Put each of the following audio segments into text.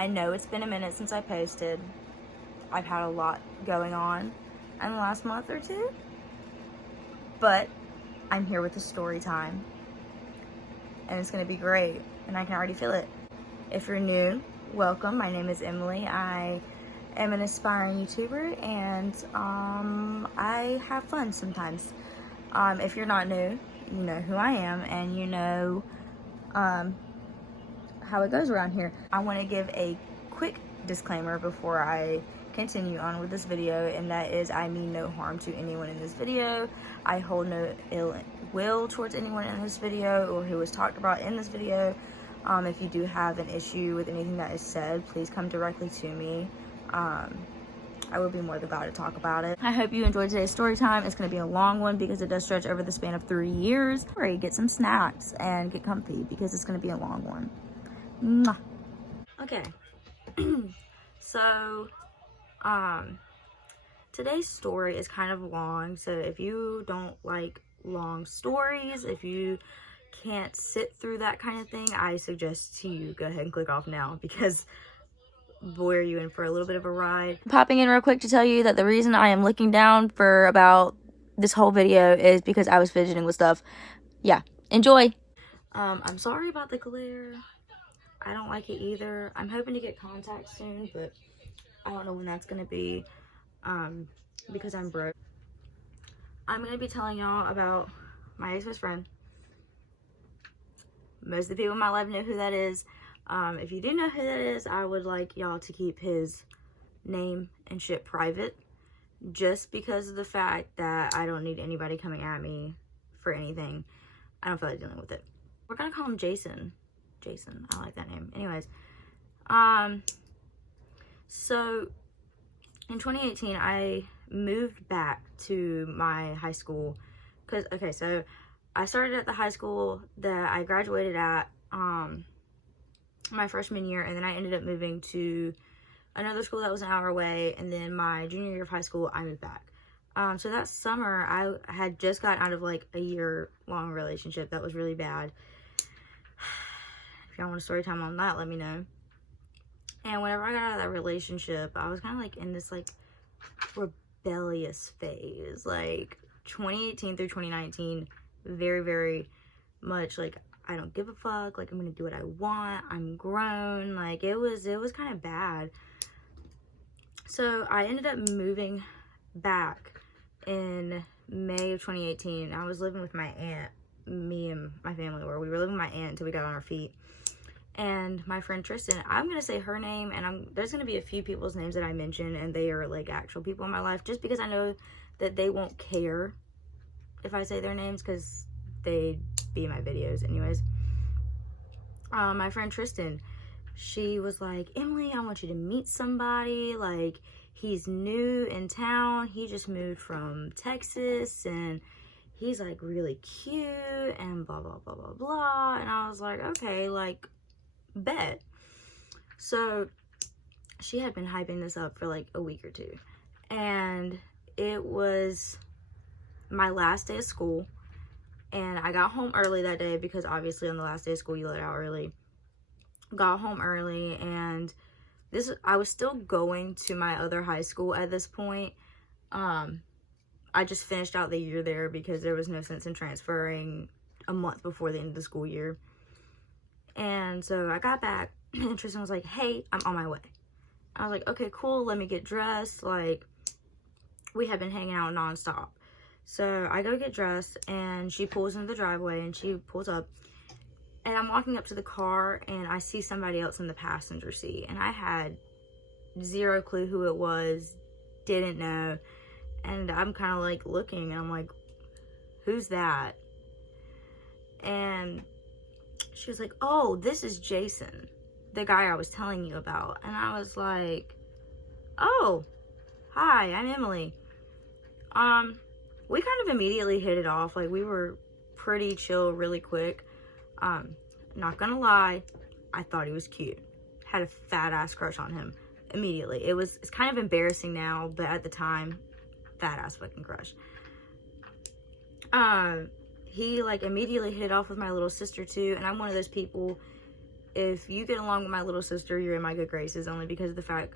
I know it's been a minute since I posted. I've had a lot going on in the last month or two, but I'm here with a story time, and it's gonna be great, and I can already feel it. If you're new, welcome. My name is Emily. I am an aspiring YouTuber, and I have fun sometimes. If you're not new, you know who I am, and you know how it goes around here. I want to give a quick disclaimer before I continue on with this video, and that is I mean no harm to anyone in this video. I hold no ill will towards anyone in this video or who was talked about in this video. If you do have an issue with anything that is said, please come directly to me. I would be more than glad to talk about it. I hope you enjoyed today's story time. It's going to be a long one because it does stretch over the span of 3 years. Hurry, get some snacks and get comfy because it's going to be a long one. Mwah. Okay. So, today's story is kind of long. So if you don't like long stories, if you can't sit through that kind of thing, I suggest to you go ahead and click off now because boy, are you in for a little bit of a ride. Popping in real quick to tell you that the reason I am looking down for about this whole video is because I was fidgeting with stuff. Yeah, enjoy. I'm sorry about the glare. I don't like it either. I'm hoping to get contacts soon, but I don't know when that's gonna be because I'm broke. I'm gonna be telling y'all about my ex-best friend. Most of the people in my life know who that is. If you do know who that is, I would like y'all to keep his name and shit private, just because of the fact that I don't need anybody coming at me for anything. I don't feel like dealing with it. We're gonna call him Jason. Jason, I like that name. Anyways, so in 2018, I moved back to my high school because, okay, so I started at the high school that I graduated at, my freshman year, and then I ended up moving to another school that was an hour away, and then my junior year of high school, I moved back. So that summer, I had just gotten out of like a year-long relationship that was really bad. If y'all want a story time on that, let me know. And whenever I got out of that relationship, I was kind of like in this like rebellious phase, like 2018 through 2019, very, very much like I don't give a fuck, like I'm gonna do what I want, I'm grown, like it was kind of bad. So I ended up moving back in May of 2018. I was living with my aunt, me and my family we were living with my aunt until we got on our feet. And my friend Tristan, I'm gonna say her name, and there's gonna be a few people's names that I mention, and they are like actual people in my life, just because I know that they won't care if I say their names because they'd be in my videos anyways. My friend Tristan, she was like, Emily, I want you to meet somebody, like he's new in town, he just moved from Texas, and he's like really cute, and blah blah blah blah blah. And I was like, okay, like bet. So she had been hyping this up for like a week or two, and it was my last day of school, and I got home early that day because obviously on the last day of school you let out early. Got home early, and I was still going to my other high school at this point. I just finished out the year there because there was no sense in transferring a month before the end of the school year. And so I got back, and Tristan was like, hey, I'm on my way. I was like, okay, cool, let me get dressed. Like, we had been hanging out nonstop. So I go get dressed, and she pulls into the driveway, and she pulls up, and I'm walking up to the car, and I see somebody else in the passenger seat, and I had zero clue who it was, didn't know, and I'm kind of like looking, and I'm like, who's that? And she was like, oh, this is Jason, the guy I was telling you about. And I was like, oh, hi, I'm Emily. We kind of immediately hit it off. Like, we were pretty chill really quick. Not gonna lie, I thought he was cute. Had a fat ass crush on him immediately. It's kind of embarrassing now, but at the time, fat ass fucking crush. He like immediately hit it off with my little sister too, and I'm one of those people, if you get along with my little sister, you're in my good graces, only because of the fact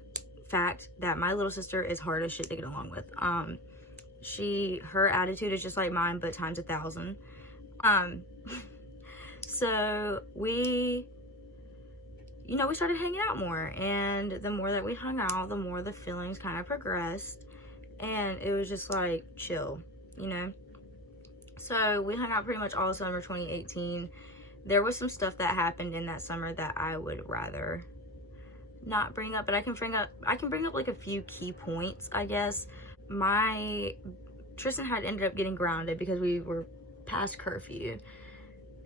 that my little sister is hard as shit to get along with. Her attitude is just like mine, but times 1,000. So we started hanging out more, and the more that we hung out, the more the feelings kind of progressed, and it was just like chill, So we hung out pretty much all summer 2018. There was some stuff that happened in that summer that I would rather not bring up, but I can bring up like a few key points, I guess. Tristan had ended up getting grounded because we were past curfew,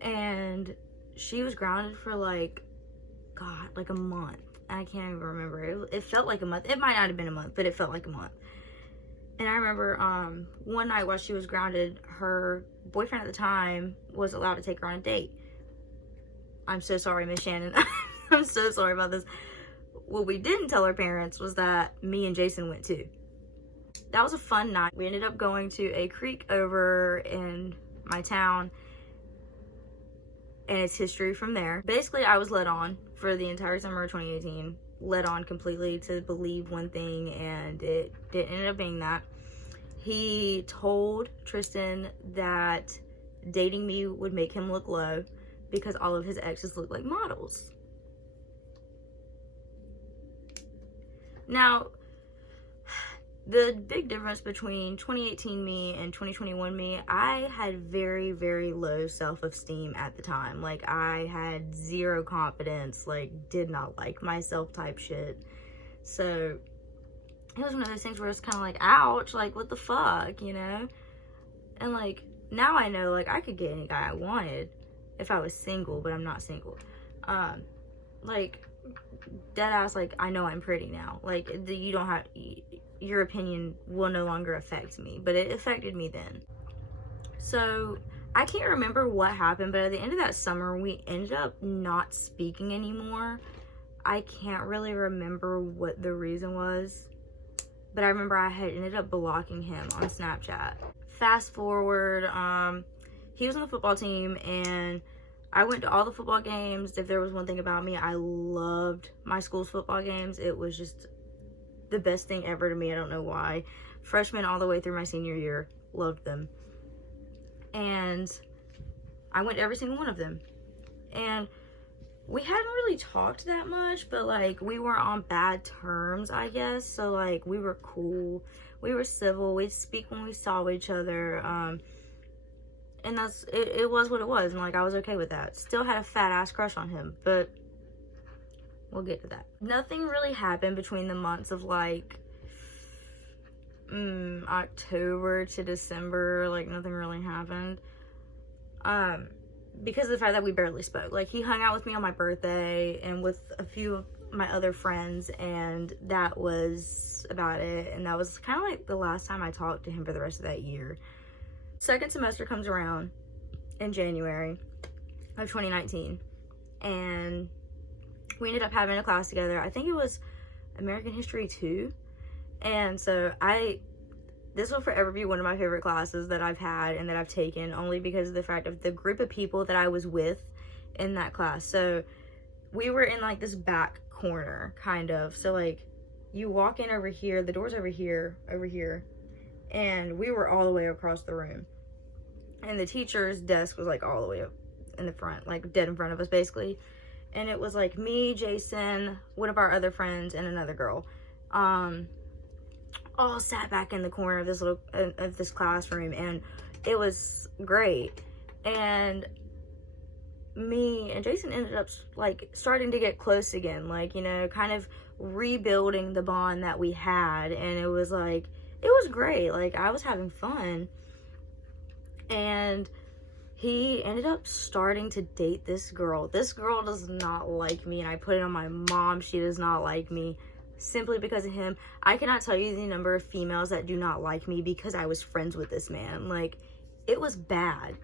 and she was grounded for like a month. I can't even remember. It felt like a month. It might not have been a month, but it felt like a month. And I remember one night while she was grounded, her boyfriend at the time was allowed to take her on a date. I'm so sorry, Miss Shannon. I'm so sorry about this. What we didn't tell our parents was that me and Jason went too. That was a fun night. We ended up going to a creek over in my town, and it's history from there. Basically, I was led on for the entire summer of 2018. Led on completely to believe one thing, and it ended up being that. He told Tristan that dating me would make him look low because all of his exes look like models. Now, the big difference between 2018 me and 2021 me, I had very, very low self-esteem at the time. Like, I had zero confidence, like, did not like myself type shit. So, it was one of those things where it's kind of like, ouch, like, what the fuck, And, like, now I know, like, I could get any guy I wanted if I was single, but I'm not single. Like, dead ass, like, I know I'm pretty now. Like, you don't have... your opinion will no longer affect me, but it affected me then. So I can't remember what happened, but at the end of that summer we ended up not speaking anymore. I can't really remember what the reason was, but I remember I had ended up blocking him on Snapchat. Fast forward, he was on the football team, and I went to all the football games. If there was one thing about me, I loved my school's football games. It was just the best thing ever to me. I don't know why. Freshman all the way through my senior year, loved them. And I went to every single one of them. And we hadn't really talked that much, but like we weren't on bad terms, I guess. So like we were cool. We were civil. We'd speak when we saw each other. And it was what it was. And like I was okay with that. Still had a fat ass crush on him, but we'll get to that. Nothing really happened between the months of like October to December. Like nothing really happened. Because of the fact that we barely spoke. Like he hung out with me on my birthday and with a few of my other friends, and that was about it. And that was kind of like the last time I talked to him for the rest of that year. Second semester comes around in January of 2019, and we ended up having a class together. I think it was American History 2. And so this will forever be one of my favorite classes that I've had and that I've taken, only because of the fact of the group of people that I was with in that class. So we were in like this back corner, kind of. So like you walk in over here, the door's over here, and we were all the way across the room. And the teacher's desk was like all the way up in the front, like dead in front of us basically. And it was like me, Jason, one of our other friends, and another girl, all sat back in the corner of this classroom, and it was great. And me and Jason ended up like starting to get close again, like, kind of rebuilding the bond that we had. And it was like, it was great. Like I was having fun. And he ended up starting to date this girl. This girl does not like me, and I put it on my mom. She does not like me simply because of him. I cannot tell you the number of females that do not like me because I was friends with this man. Like, it was bad.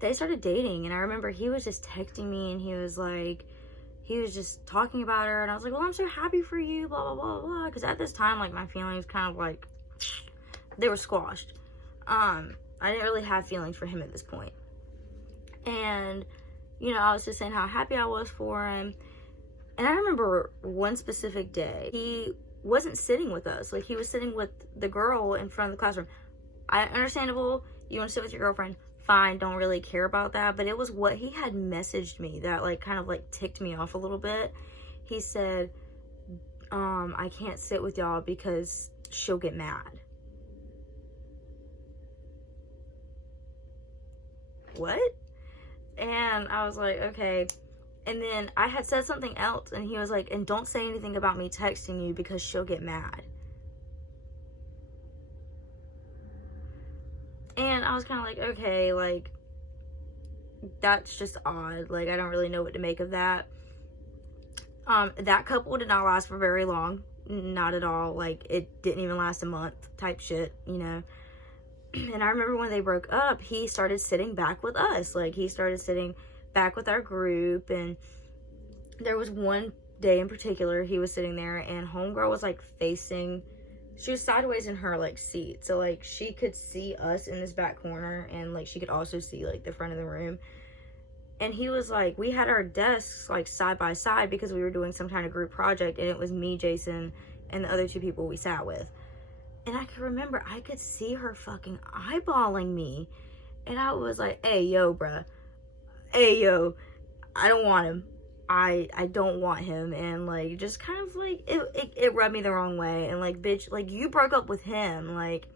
They started dating, and I remember he was just texting me, and he was just talking about her, and I was like, well, I'm so happy for you, blah, blah, blah, blah. Because at this time, like, my feelings kind of like, they were squashed. I didn't really have feelings for him at this point. And you know, I was just saying how happy I was for him. And I remember one specific day, he wasn't sitting with us. Like, he was sitting with the girl in front of the classroom. Understandable, you want to sit with your girlfriend, fine, don't really care about that. But it was what he had messaged me that, like, kind of, like, ticked me off a little bit. He said, I can't sit with y'all because she'll get mad. What? And I was like, okay. And then I had said something else, and he was like, and don't say anything about me texting you because she'll get mad. And I was kind of like, okay, like, that's just odd. Like, I don't really know what to make of that. That couple did not last for very long. Not at all. Like, it didn't even last a month type shit, you know. And I remember when they broke up, he started sitting back with us. Like, he started sitting back with our group. And there was one day in particular, he was sitting there, and homegirl was, like, facing... She was sideways in her, like, seat. So, like, she could see us in this back corner, and, like, she could also see, like, the front of the room. And he was like, we had our desks, like, side by side because we were doing some kind of group project, and it was me, Jason, and the other two people we sat with. And I could remember, I could see her fucking eyeballing me. And I was like, hey, yo, bruh. Hey, yo, I don't want him. I don't want him. And, like, just kind of, like, it rubbed me the wrong way. And, like, bitch, like, you broke up with him. Like,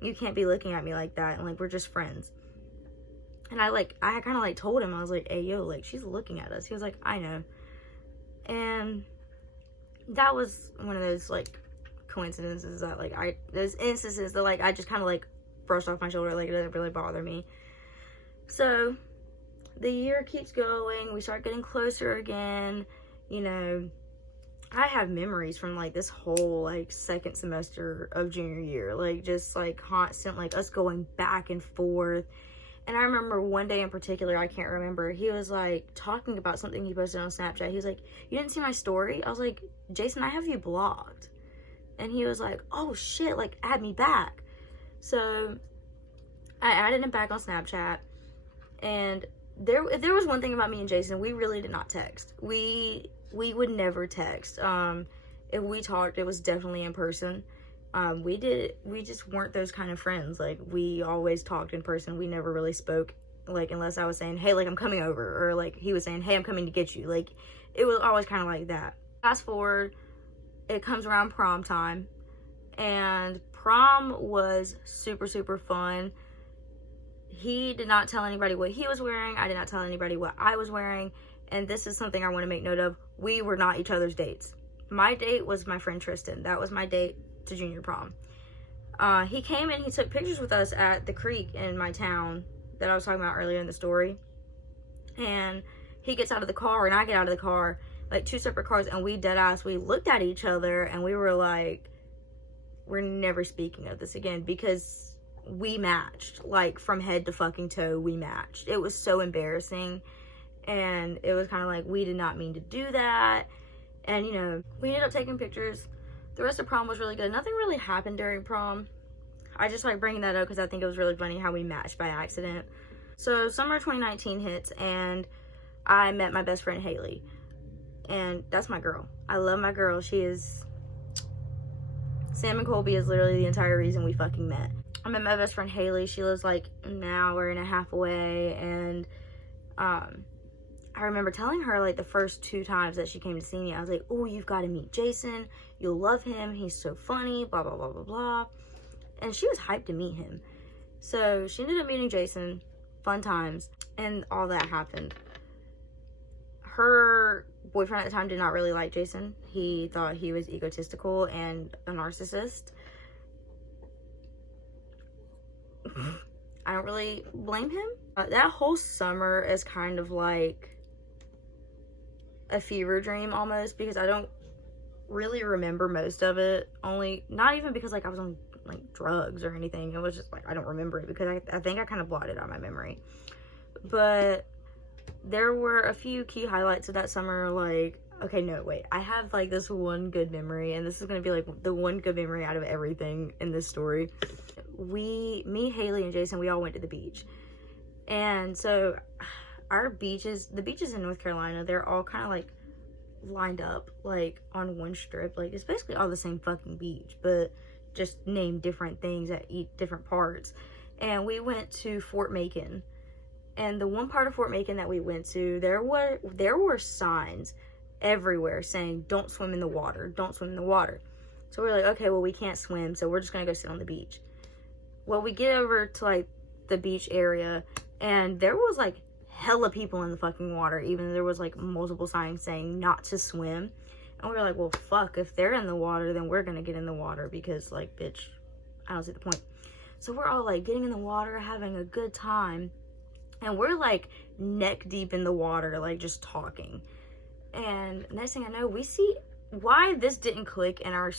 you can't be looking at me like that. And, like, we're just friends. And I kind of, like, told him, I was like, hey, yo, like, she's looking at us. He was like, I know. And that was one of those, like, coincidences that, like, those instances that, like, I just kind of, like, brushed off my shoulder. Like, it doesn't really bother me. So the year keeps going. We start getting closer again. You know, I have memories from, like, this whole, like, second semester of junior year. Like, just, like, constant, like, us going back and forth. And I remember one day in particular, I can't remember, he was, like, talking about something he posted on Snapchat. He was like, you didn't see my story? I was like, Jason, I have you blocked. And he was like, oh, shit, like, add me back. So I added him back on Snapchat. And there was one thing about me and Jason. We really did not text. We would never text. If we talked, it was definitely in person. We just weren't those kind of friends. Like, we always talked in person. We never really spoke, like, unless I was saying, hey, like, I'm coming over, or, like, he was saying, hey, I'm coming to get you. Like, it was always kind of like that. Fast forward, it comes around prom time, and prom was super, super fun. He did not tell anybody what he was wearing. I did not tell anybody what I was wearing, and this is something I want to make note of. We were not each other's dates. My date was my friend Tristan. That was my date to junior prom. He came and he took pictures with us at the creek in my town that I was talking about earlier in the story. And he gets out of the car and I get out of the car, like, two separate cars, and we looked at each other and we were like, we're never speaking of this again, because we matched, like, from head to fucking toe. We matched. It was so embarrassing, and it was kind of like, we did not mean to do that. And, you know, we ended up taking pictures. The rest of prom was really good. Nothing really happened during prom. I just like bringing that up because I think it was really funny how we matched by accident. So summer 2019 hits, and I met my best friend Haley. And that's my girl. I love my girl. She is... Sam and Colby is literally the entire reason we fucking met. I met my best friend Haley. She lives like an hour and a half away. And I remember telling her, like, the first 2 times that she came to see me, I was like, oh, you've got to meet Jason. You'll love him. He's so funny, blah, blah, blah, blah, blah. And she was hyped to meet him. So she ended up meeting Jason. Fun times. And all that happened. Her boyfriend at the time did not really like Jason. He thought he was egotistical and a narcissist. I don't really blame him. That whole summer is kind of like a fever dream almost, because I don't really remember most of it. Not even because, like, I was on, like, drugs or anything. It was just like, I don't remember it because I think I kind of blotted out my memory. But there were a few key highlights of that summer. Like, okay, no, wait, I have, like, this one good memory, and this is gonna be, like, the one good memory out of everything in this story. Me, Haley, and Jason, we all went to the beach. And so our beaches, the beaches in North Carolina, they're all kind of like lined up like on one strip. Like it's basically all the same fucking beach, but just named different things at each different parts. And we went to Fort Macon, and the one part of Fort Macon that we went to, there were signs everywhere saying don't swim in the water, don't swim in the water. So we're like, okay, well, we can't swim, so we're just gonna go sit on the beach. Well, we get over to like the beach area, and there was like hella people in the fucking water, even though there was like multiple signs saying not to swim. And we were like, well, fuck, if they're in the water, then we're gonna get in the water, because like, bitch, I don't see the point. So we're all like getting in the water, having a good time, and we're like neck deep in the water, like just talking. And next thing I know, we see why this didn't click in our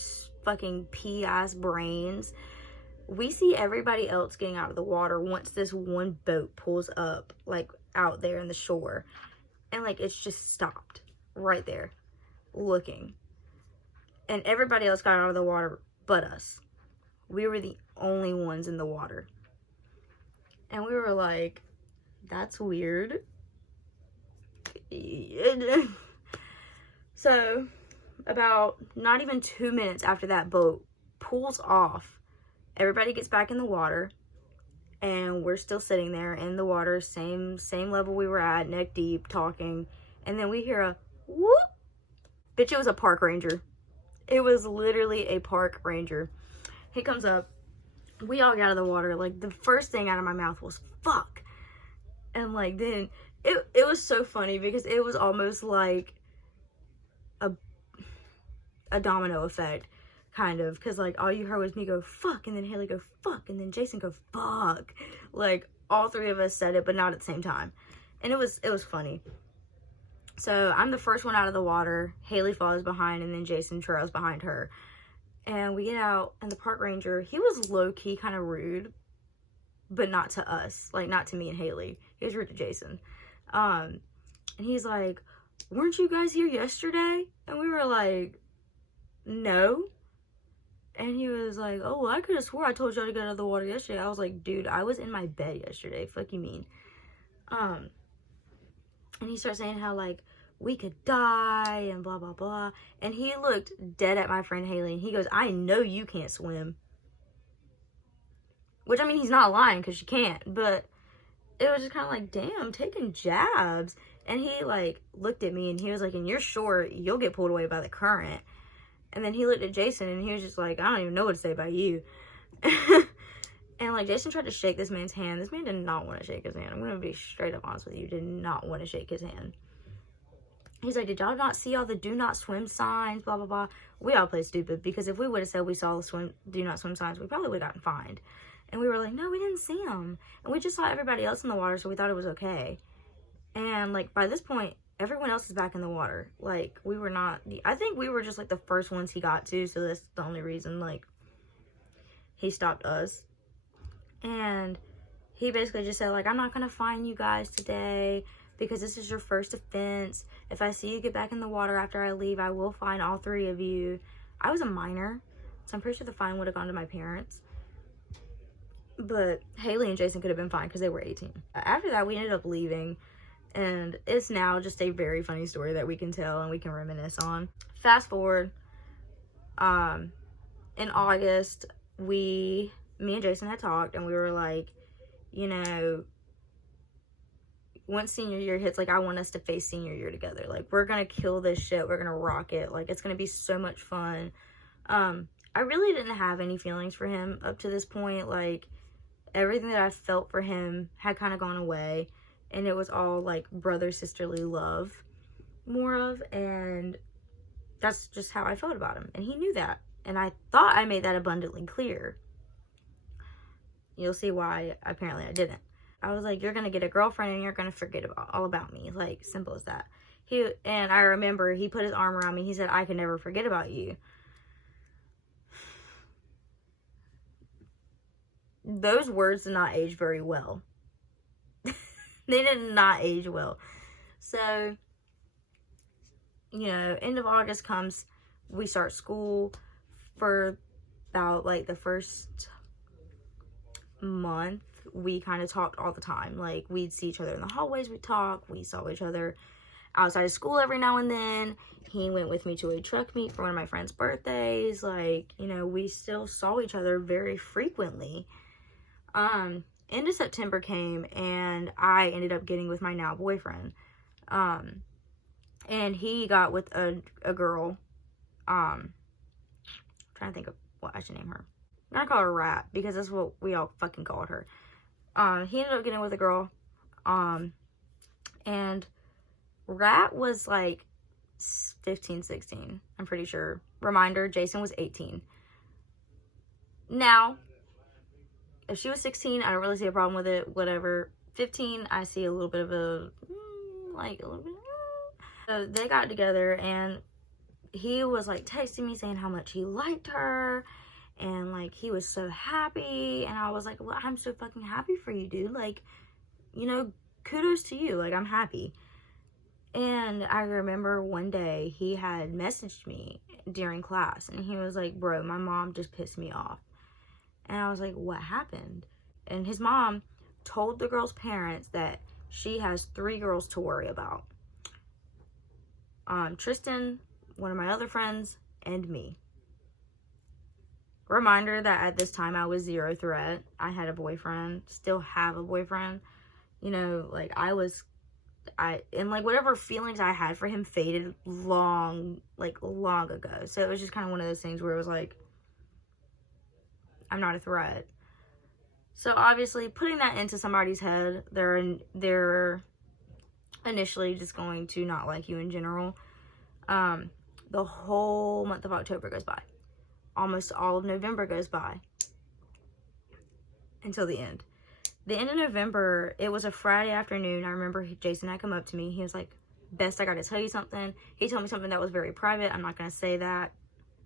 fucking pea-ass brains. We see everybody else getting out of the water once this one boat pulls up, like out there in the shore. And like, it's just stopped right there, looking. And everybody else got out of the water but us. We were the only ones in the water. And we were like, that's weird. So, about not even 2 minutes after that boat pulls off, everybody gets back in the water, and we're still sitting there in the water, same level we were at, neck deep, talking, and then we hear a whoop. Bitch, it was a park ranger. It was literally a park ranger. He comes up, we all got out of the water, like, the first thing out of my mouth was, fuck. And, like, then, it was so funny, because it was almost like a domino effect, kind of, because like all you heard was me go fuck, and then Haley go fuck, and then Jason go fuck. Like all three of us said it, but not at the same time, and it was funny. So I'm the first one out of the water, Haley follows behind, and then Jason trails behind her, and we get out, and the park ranger, he was low-key kind of rude, but not to us, like not to me and Haley. He was rude to Jason. And he's like, weren't you guys here yesterday? And we were like, no. And he was like, oh, well, I could have swore I told y'all to get out of the water yesterday. I was like, dude, I was in my bed yesterday. Fuck you mean? And he starts saying how, like, we could die and blah, blah, blah. And he looked dead at my friend Haley, and he goes, I know you can't swim. Which, I mean, he's not lying, because she can't. But it was just kind of like, damn, taking jabs. And he, like, looked at me, and he was like, and you're sure you'll get pulled away by the current. And then he looked at Jason, and he was just like, I don't even know what to say about you. And, like, Jason tried to shake this man's hand. This man did not want to shake his hand. I'm going to be straight up honest with you. Did not want to shake his hand. He's like, did y'all not see all the do not swim signs, blah, blah, blah. We all played stupid, because if we would have said we saw the do not swim signs, we probably would have gotten fined. And we were like, no, we didn't see them. And we just saw everybody else in the water, so we thought it was okay. And, like, by this point, everyone else is back in the water. Like, we were not, I think we were just, like, the first ones he got to, so that's the only reason, like, he stopped us. And he basically just said, like, I'm not gonna fine you guys today, because this is your first offense. If I see you get back in the water after I leave, I will fine all three of you. I was a minor, so I'm pretty sure the fine would have gone to my parents. But Haley and Jason could have been fine, because they were 18. After that, we ended up leaving. And it's now just a very funny story that we can tell and we can reminisce on. Fast forward, in August, me and Jason had talked, and we were like, you know, once senior year hits, like, I want us to face senior year together. Like, we're gonna kill this shit. We're gonna rock it. Like, it's gonna be so much fun. I really didn't have any feelings for him up to this point. Like, everything that I felt for him had kind of gone away. And it was all, like, brother-sisterly love, more of, and that's just how I felt about him. And he knew that, and I thought I made that abundantly clear. You'll see why, apparently, I didn't. I was like, you're gonna get a girlfriend, and you're gonna forget all about me. Like, simple as that. And I remember he put his arm around me. He said, I can never forget about you. Those words did not age very well. They did not age well. So, you know, end of August comes, we start school. For about, like, the first month, we kind of talked all the time. Like, we'd see each other in the hallways, we'd talk, we saw each other outside of school every now and then. He went with me to a truck meet for one of my friend's birthdays. Like, you know, we still saw each other very frequently. End of September came, and I ended up getting with my now boyfriend. And he got with a girl. Trying to think of what I should name her. I'm gonna call her Rat, because that's what we all fucking called her. He ended up getting with a girl. And Rat was like 15, 16, I'm pretty sure. Reminder, Jason was 18. Now, if she was 16, I don't really see a problem with it, whatever. 15, I see a little bit of a, like, a little bit. So they got together, and he was like texting me saying how much he liked her, and like he was so happy. And I was like, well, I'm so fucking happy for you, dude. Like, you know, kudos to you. Like, I'm happy. And I remember one day he had messaged me during class, and he was like, bro, my mom just pissed me off. And I was like, what happened? And his mom told the girl's parents that she has 3 girls to worry about. Tristan, one of my other friends, and me. Reminder that at this time I was 0 threat. I had a boyfriend, still have a boyfriend. You know, like, and like whatever feelings I had for him faded long ago. So it was just kind of one of those things where it was like, I'm not a threat. So obviously putting that into somebody's head, they're initially just going to not like you in general. The whole month of October goes by. Almost all of November goes by. Until the end. The end of November, it was a Friday afternoon. I remember Jason had come up to me. He was like, Best, I got to tell you something. He told me something that was very private. I'm not going to say that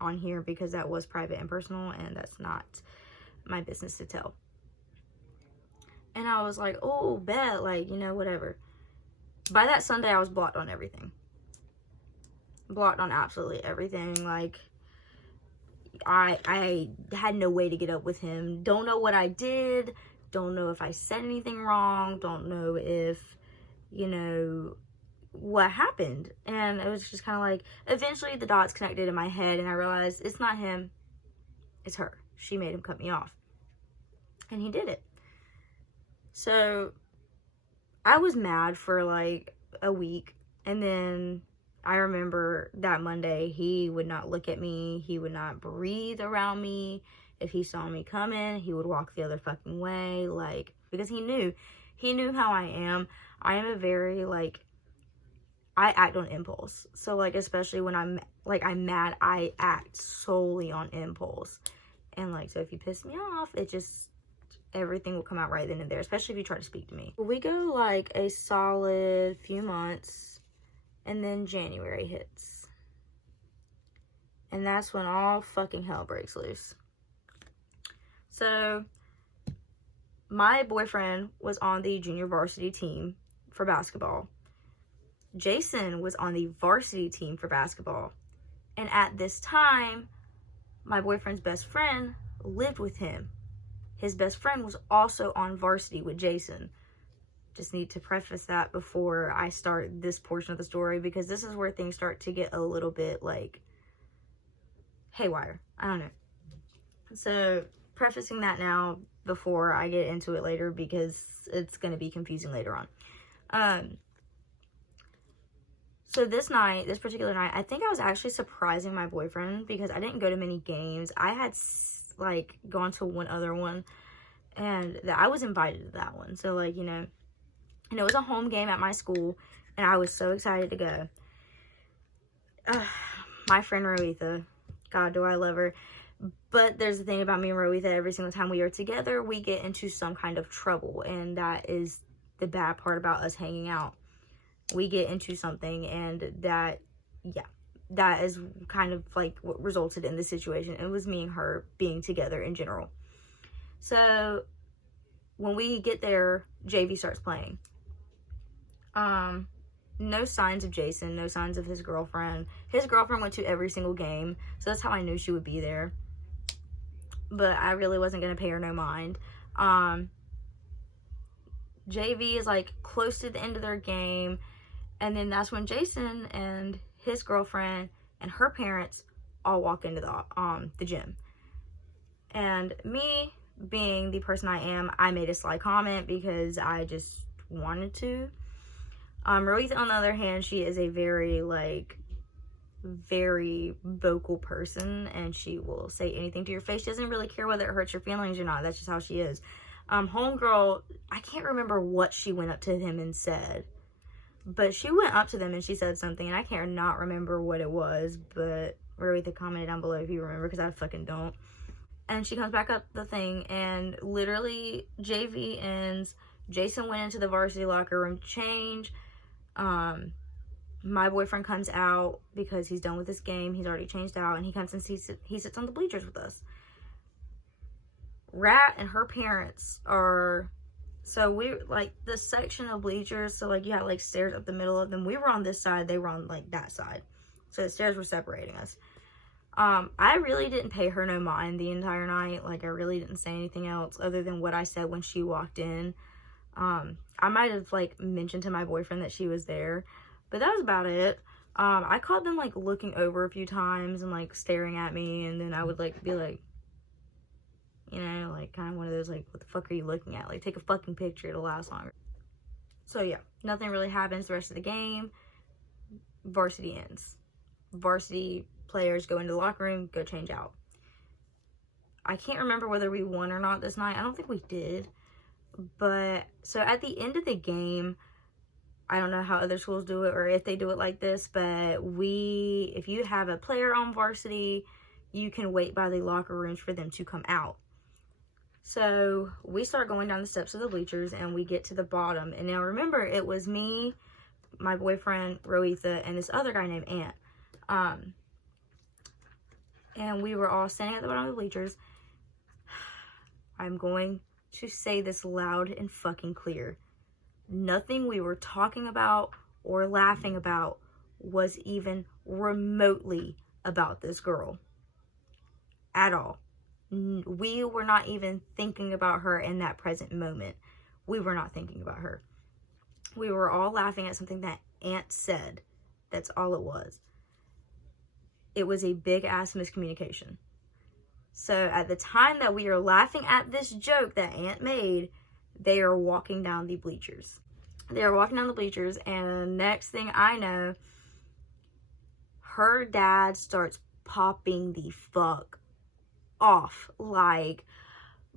on here because that was private and personal, and that's not my business to tell. And I was like, oh, bet, like, you know, whatever. By that Sunday, I was blocked on everything. Blocked on absolutely everything. Like, I had no way to get up with him. Don't know what I did. Don't know if I said anything wrong. Don't know if, you know, what happened. And it was just kind of like, eventually the dots connected in my head, and I realized it's not him, it's her. She made him cut me off. And he did it. So I was mad for like a week, and then I remember that Monday he would not look at me, he would not breathe around me. If he saw me coming, he would walk the other fucking way, like, because he knew how I am. I am a very, like, I act on impulse. So, like, especially when I'm mad, I act solely on impulse. And, like, so if you piss me off, it just, everything will come out right then and there, especially if you try to speak to me. We go, like, a solid few months, and then January hits. And that's when all fucking hell breaks loose. So, my boyfriend was on the junior varsity team for basketball. Jason was on the varsity team for basketball. And at this time, my boyfriend's best friend lived with him. His best friend was also on varsity with Jason. Just need to preface that before I start this portion of the story, because this is where things start to get a little bit, like, haywire. I don't know. So, prefacing that now before I get into it later, because it's going to be confusing later on. So this particular night, I think I was actually surprising my boyfriend because I didn't go to many games. I had, like, gone to one other one, and I was invited to that one. So, like, you know, and it was a home game at my school, and I was so excited to go. My friend Roetha, God, do I love her. But there's the thing about me and Roetha, every single time we are together, we get into some kind of trouble. And that is the bad part about us hanging out. We get into something, and that is kind of like what resulted in this situation. It was me and her being together in general. So when we get there, JV starts playing. No signs of Jason, no signs of his girlfriend. His girlfriend went to every single game, so that's how I knew she would be there. But I really wasn't going to pay her no mind. JV is like close to the end of their game, and then that's when Jason and his girlfriend and her parents all walk into the gym. And me, being the person I am, I made a sly comment because I just wanted to. Roitha, on the other hand, she is a very vocal person, and she will say anything to your face. She doesn't really care whether it hurts your feelings or not. That's just how she is. Homegirl, I can't remember what she went up to him and said, but she went up to them and she said something, and I can't not remember what it was, but Roitha, comment down below if you remember, because I fucking don't. And she comes back up the thing, and literally JV ends. Jason went into the varsity locker room to change. My boyfriend comes out because he's done with this game. He's already changed out, and he comes and he sits on the bleachers with us. Rat and her parents are, so we, like, the section of bleachers, so like you had like stairs up the middle of them. We were on this side, they were on like that side. So the stairs were separating us. I really didn't pay her no mind the entire night. Like, I really didn't say anything else other than what I said when she walked in. I might have like mentioned to my boyfriend that she was there, but that was about it. I caught them like looking over a few times and like staring at me, and then I would like be like, you know, like kind of one of those like, what the fuck are you looking at? Like, take a fucking picture, it'll last longer. So yeah, nothing really happens the rest of the game. Varsity ends. Varsity players go into the locker room, go change out. I can't remember whether we won or not this night. I don't think we did. But so at the end of the game, I don't know how other schools do it or if they do it like this, but if you have a player on varsity, you can wait by the locker rooms for them to come out. So we start going down the steps of the bleachers, and we get to the bottom. And now remember, it was me, my boyfriend, Roitha, and this other guy named Ant. And we were all standing at the bottom of the bleachers. I'm going to say this loud and fucking clear. Nothing we were talking about or laughing about was even remotely about this girl. At all. We were not even thinking about her in that present moment. We were not thinking about her. We were all laughing at something that Ant said. That's all it was. It was a big ass miscommunication. So at the time that we are laughing at this joke that Ant made, they are walking down the bleachers. They are walking down the bleachers, and next thing I know, her dad starts popping the fuck off. Like,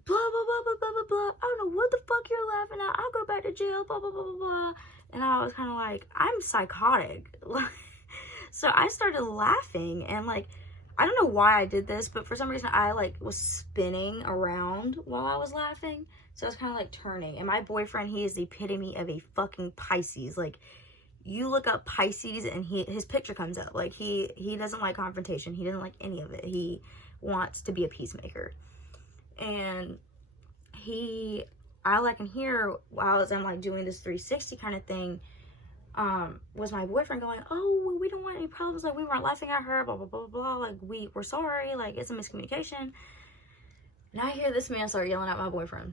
blah, blah, blah, blah, blah, blah, blah. I don't know what the fuck you're laughing at. I'll go back to jail, blah, blah, blah, blah, blah. And I was kind of like, I'm psychotic. So I started laughing, and like, I don't know why I did this, but for some reason I like was spinning around while I was laughing. So I was kind of like turning. And my boyfriend, he is the epitome of a fucking Pisces. Like, you look up Pisces and his picture comes up. Like, he doesn't like confrontation. He doesn't like any of it. He wants to be a peacemaker. And I can hear while I'm like doing this 360 kind of thing, was my boyfriend going, oh, we don't want any problems, like, we weren't laughing at her, blah, blah, blah, blah, like, we're sorry, like, it's a miscommunication. And I hear this man start yelling at my boyfriend.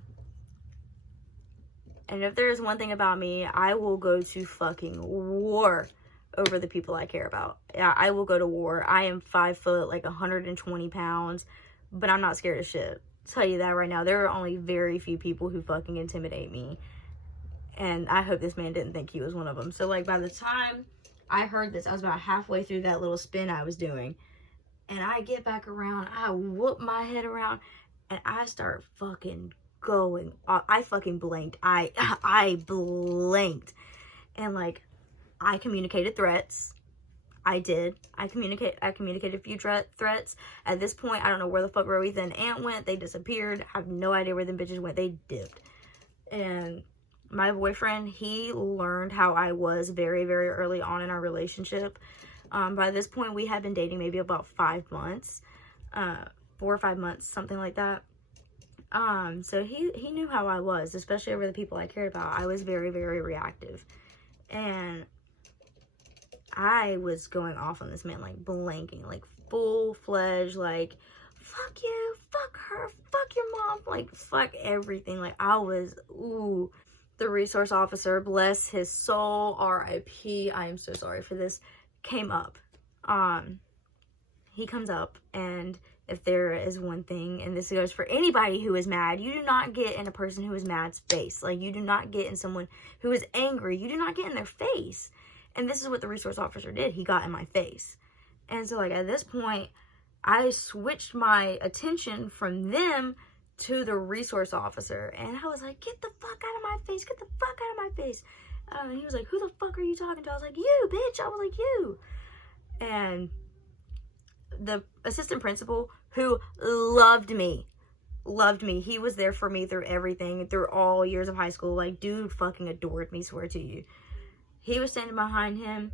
And if there is one thing about me, I will go to fucking war over the people I care about. Yeah, I will go to war. I am 5 foot, like 120 pounds, but I'm not scared of shit. I'll tell you that right now. There are only very few people who fucking intimidate me. And I hope this man didn't think he was one of them. So, like, by the time I heard this, I was about halfway through that little spin I was doing. And I get back around, I whoop my head around, and I start fucking going. I fucking blanked. I blanked. And, like, I communicated threats. I did. I communicated a few threats. At this point, I don't know where the fuck Roitha and Ant went. They disappeared. I have no idea where them bitches went. They dipped. And my boyfriend, he learned how I was very, very early on in our relationship. By this point, we had been dating maybe about 5 months, 4 or 5 months, something like that. So he knew how I was, especially over the people I cared about. I was very, very reactive. And I was going off on this man, like blanking, like full-fledged, like, fuck you, fuck her, fuck your mom, like, fuck everything. Like, I was, ooh. the resource officer, bless his soul, R.I.P., I am so sorry for this, came up. He comes up, and if there is one thing, and this goes for anybody who is mad, you do not get in a person who is mad's face. Like, you do not get in someone who is angry. You do not get in their face. And this is what the resource officer did. He got in my face. And so, like, at this point, I switched my attention from them to the resource officer. And I was like, get the fuck out of my face. Get the fuck out of my face. And he was like, who the fuck are you talking to? I was like, you, bitch. I was like, you. And the assistant principal, who loved me, he was there for me through everything, through all years of high school. Like, dude fucking adored me, swear to you. He was standing behind him,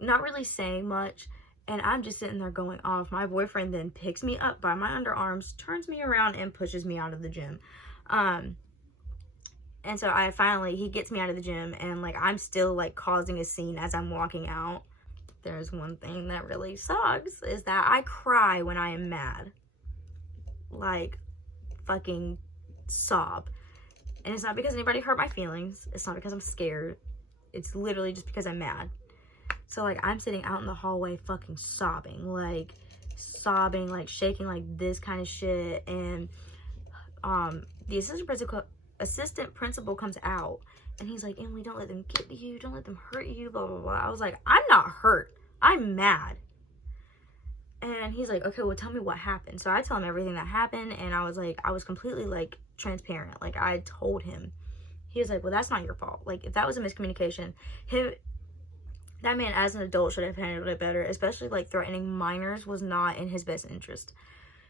not really saying much, and I'm just sitting there going off. My boyfriend then picks me up by my underarms, turns me around, and pushes me out of the gym. And so he gets me out of the gym, and, like, I'm still, like, causing a scene as I'm walking out. There's one thing that really sucks, is that I cry when I am mad. Like, fucking sob. And it's not because anybody hurt my feelings. It's not because I'm scared. It's literally just because I'm mad. So, like, I'm sitting out in the hallway fucking sobbing, like, shaking like this kind of shit. And the assistant principal comes out, and he's like, Emily, don't let them get to you. Don't let them hurt you, blah, blah, blah. I was like, I'm not hurt. I'm mad. And he's like, okay, well, tell me what happened. So I tell him everything that happened, and I was like, I was completely, like, transparent. Like, I told him. He was like, well, that's not your fault. Like, if that was a miscommunication, that man, as an adult, should have handled it better. Especially, like, threatening minors was not in his best interest.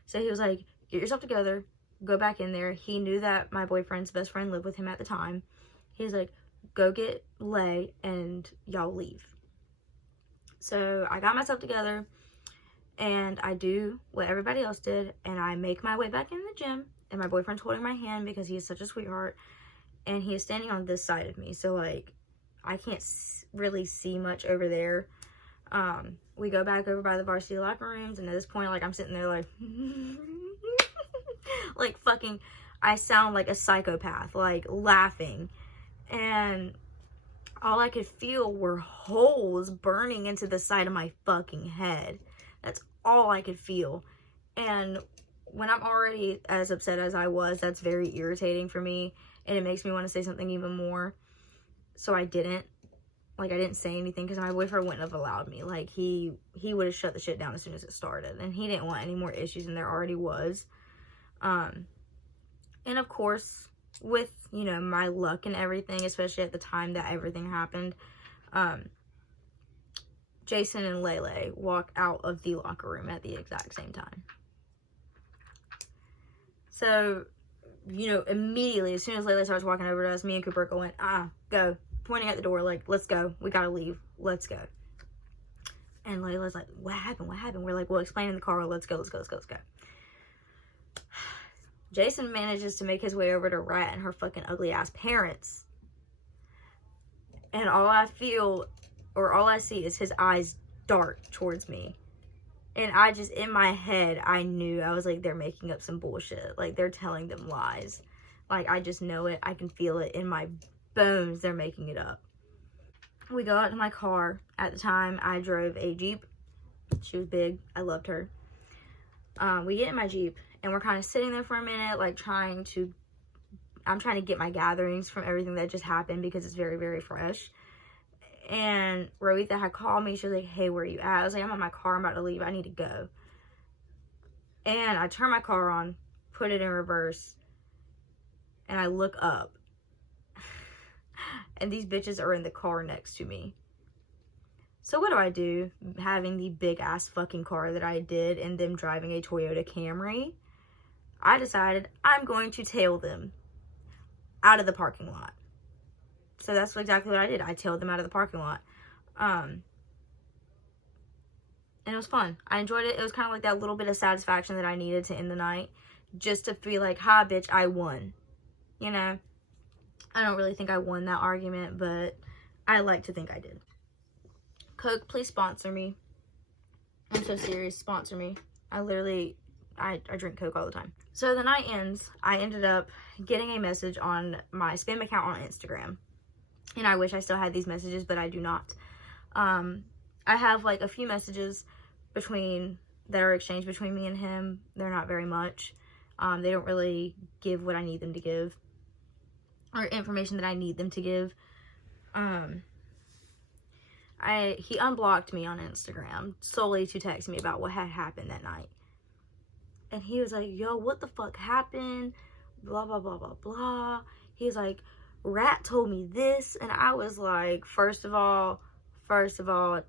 So he was like, get yourself together. Go back in there. He knew that my boyfriend's best friend lived with him at the time. He's like, go get Lay and y'all leave. So I got myself together, and I do what everybody else did, and I make my way back in the gym, and my boyfriend's holding my hand because he is such a sweetheart, and he is standing on this side of me. So, like, I can't really see much over there. We go back over by the varsity locker rooms, and at this point, like, I'm sitting there like, like, fucking, I sound like a psychopath, like, laughing. And all I could feel were holes burning into the side of my fucking head. That's all I could feel. And when I'm already as upset as I was, that's very irritating for me. And it makes me want to say something even more. So I didn't. Like, I didn't say anything because my boyfriend wouldn't have allowed me. Like, he would have shut the shit down as soon as it started. And he didn't want any more issues, and there already was. And of course, with, you know, my luck and everything, especially at the time that everything happened, Jason and Lele walk out of the locker room at the exact same time. So, you know, immediately, as soon as Lele starts walking over to us, me and Cooper went, go, pointing at the door, like, let's go, we gotta leave, let's go. And Layla's like, what happened? We're like, well, explain in the car, let's go. Jason manages to make his way over to Rat and her fucking ugly ass parents. And all I feel, or all I see, is his eyes dart towards me. And I just, in my head, I knew. I was like, they're making up some bullshit. Like, they're telling them lies. Like, I just know it. I can feel it in my bones. They're making it up. We go out to my car. At the time, I drove a Jeep. She was big. I loved her. We get in my Jeep, and we're kind of sitting there for a minute, like, I'm trying to get my gatherings from everything that just happened because it's very, very fresh. And Rohitha had called me. She was like, hey, where are you at? I was like, I'm on my car. I'm about to leave. I need to go. And I turn my car on, put it in reverse, and I look up. And these bitches are in the car next to me. So what do? Having the big ass fucking car that I did and them driving a Toyota Camry, I decided I'm going to tail them out of the parking lot. So that's exactly what I did. I tailed them out of the parking lot. And it was fun. I enjoyed it. It was kind of like that little bit of satisfaction that I needed to end the night. Just to feel like, ha, bitch, I won. You know? I don't really think I won that argument, but I like to think I did. Coke, please sponsor me. I'm so serious. Sponsor me. I drink Coke all the time. So the night ends. I ended up getting a message on my spam account on Instagram. And I wish I still had these messages, but I do not. I have like a few messages that are exchanged between me and him. They're not very much. They don't really give what I need them to give, or information that I need them to give. He unblocked me on Instagram solely to text me about what had happened that night. And he was like, yo, what the fuck happened? Blah, blah, blah, blah, blah. He's like, Rat told me this. And I was like, first of all, I'll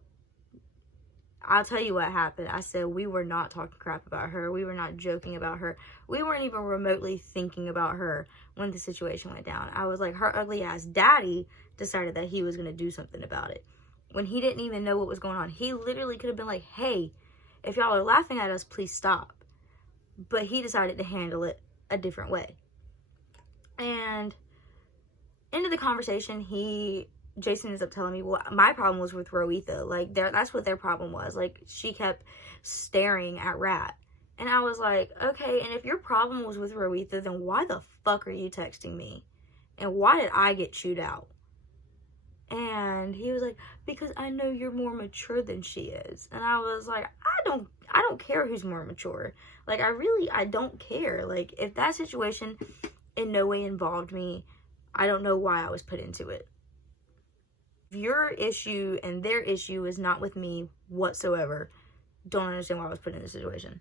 tell you what happened. I said, we were not talking crap about her. We were not joking about her. We weren't even remotely thinking about her when the situation went down. I was like, her ugly ass daddy decided that he was going to do something about it, when he didn't even know what was going on. He literally could have been like, hey, if y'all are laughing at us, please stop. But he decided to handle it a different way. And into the conversation, Jason ends up telling me, well, my problem was with Roetha. Like, that's what their problem was. Like, she kept staring at Rat. And I was like, okay, and if your problem was with Roetha, then why the fuck are you texting me? And why did I get chewed out? And he was like, because I know you're more mature than she is. And I was like, I don't care who's more mature. Like, I don't care. Like, if that situation in no way involved me, I don't know why I was put into it. If your issue and their issue is not with me whatsoever, don't understand why I was put in this situation.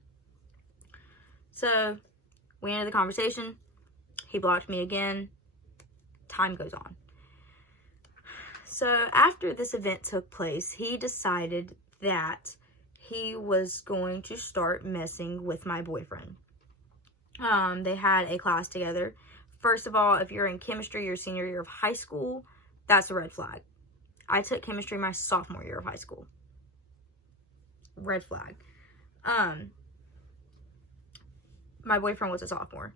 So, we ended the conversation. He blocked me again. Time goes on. So, after this event took place, he decided that he was going to start messing with my boyfriend. They had a class together. First of all, if you're in chemistry your senior year of high school, that's a red flag. I took chemistry my sophomore year of high school. Red flag. My boyfriend was a sophomore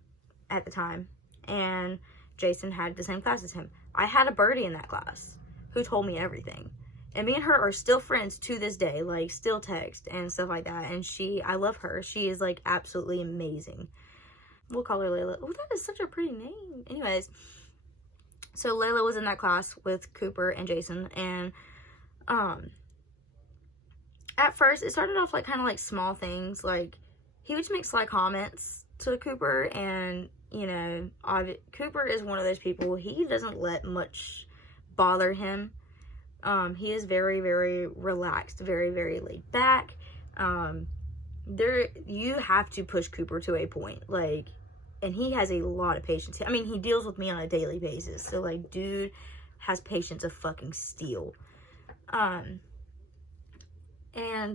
at the time, and Jason had the same class as him. I had a birdie in that class who told me everything. And me and her are still friends to this day, like, still text and stuff like that. And I love her. She is, like, absolutely amazing. We'll call her Layla. Oh, that is such a pretty name. Anyways, so Layla was in that class with Cooper and Jason. And, at first, it started off, like, kind of like small things. Like, he would just make sly comments to Cooper. And, you know, Cooper is one of those people, he doesn't let much bother him. He is very, very relaxed, very, very laid back. You have to push Cooper to a point, like, and he has a lot of patience. I mean, he deals with me on a daily basis, so, like, dude has patience of fucking steel. And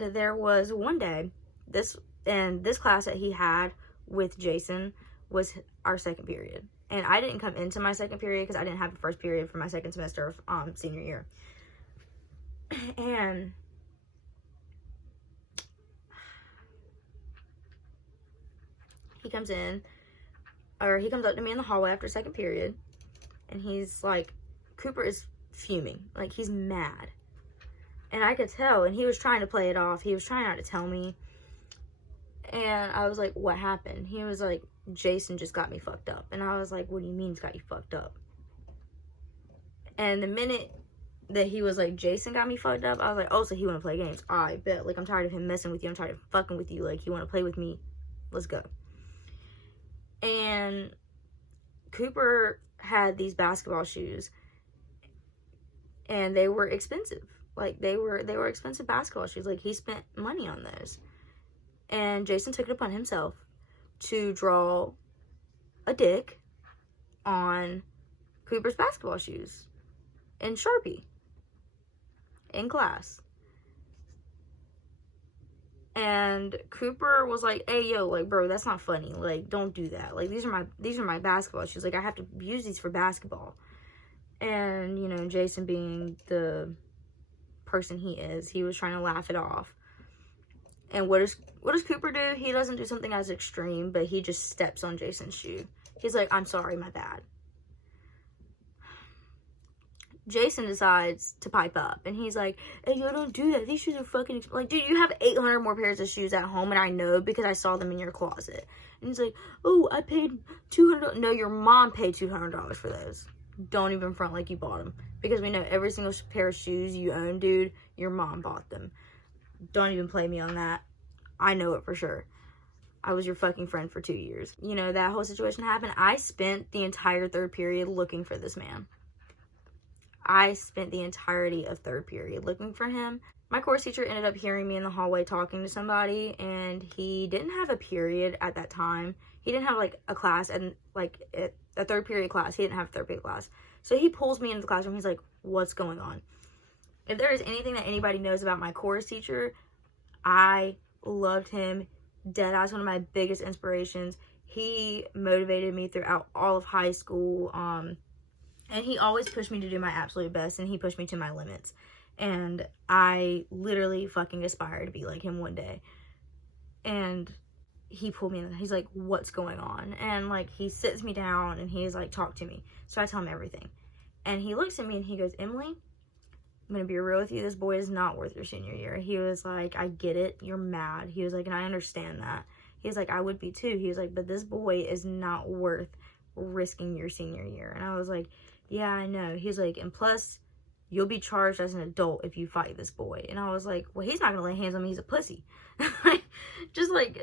there was one day, this class that he had with Jason was our second period, and I didn't come into my second period because I didn't have the first period for my second semester of senior year. And he comes up to me in the hallway after second period, and he's like, Cooper is fuming, like, he's mad. And I could tell, and he was trying to play it off. He was trying not to tell me. And I was like, what happened? He was like, Jason just got me fucked up. And I was like, what do you mean he's got you fucked up? And the minute that he was like, Jason got me fucked up, I was like, oh, so he want to play games. I bet. Like, I'm tired of him messing with you. I'm tired of fucking with you. Like, he want to play with me. Let's go. And Cooper had these basketball shoes, and they were expensive. Like, they were expensive basketball shoes. Like, he spent money on those. And Jason took it upon himself to draw a dick on Cooper's basketball shoes in Sharpie in class. And Cooper was like, hey, yo, like, bro, that's not funny. Like, don't do that. Like, these are my basketball shoes. Like, I have to use these for basketball. And, you know, Jason, being the person he is, he was trying to laugh it off. And what does Cooper do? He doesn't do something as extreme, but he just steps on Jason's shoe. He's like, I'm sorry, my bad. Jason decides to pipe up, and he's like, hey, yo, don't do that. These shoes are fucking like, dude, you have 800 more pairs of shoes at home, and I know because I saw them in your closet. And he's like, oh, I paid $200. No, your mom paid $200 for those. don't even front like you bought them. Because we know every single pair of shoes you own, dude, your mom bought them. Don't even play me on that. I know it for sure. I was your fucking friend for 2 years. You know, that whole situation happened. I spent the entire third period looking for this man. I spent the entirety of third period looking for him. My course teacher ended up hearing me in the hallway talking to somebody, and he didn't have a period at that time. He didn't have, like, a class, and, like, a third period class. He didn't have a third period class. So he pulls me into the classroom. He's like, what's going on? If there is anything that anybody knows about my course teacher, I loved him. Deadass, one of my biggest inspirations. He motivated me throughout all of high school. And he always pushed me to do my absolute best, and he pushed me to my limits. And I literally fucking aspire to be like him one day. And he pulled me in. He's like, what's going on? And, like, he sits me down, and he's like, talk to me. So I tell him everything. And he looks at me, and he goes, Emily, I'm going to be real with you. This boy is not worth your senior year. He was like, I get it. You're mad. He was like, and I understand that. He was like, I would be too. He was like, but this boy is not worth risking your senior year. And I was like, yeah, I know. He's like, and plus, you'll be charged as an adult if you fight this boy. And I was like, well, he's not going to lay hands on me. He's a pussy. Just like,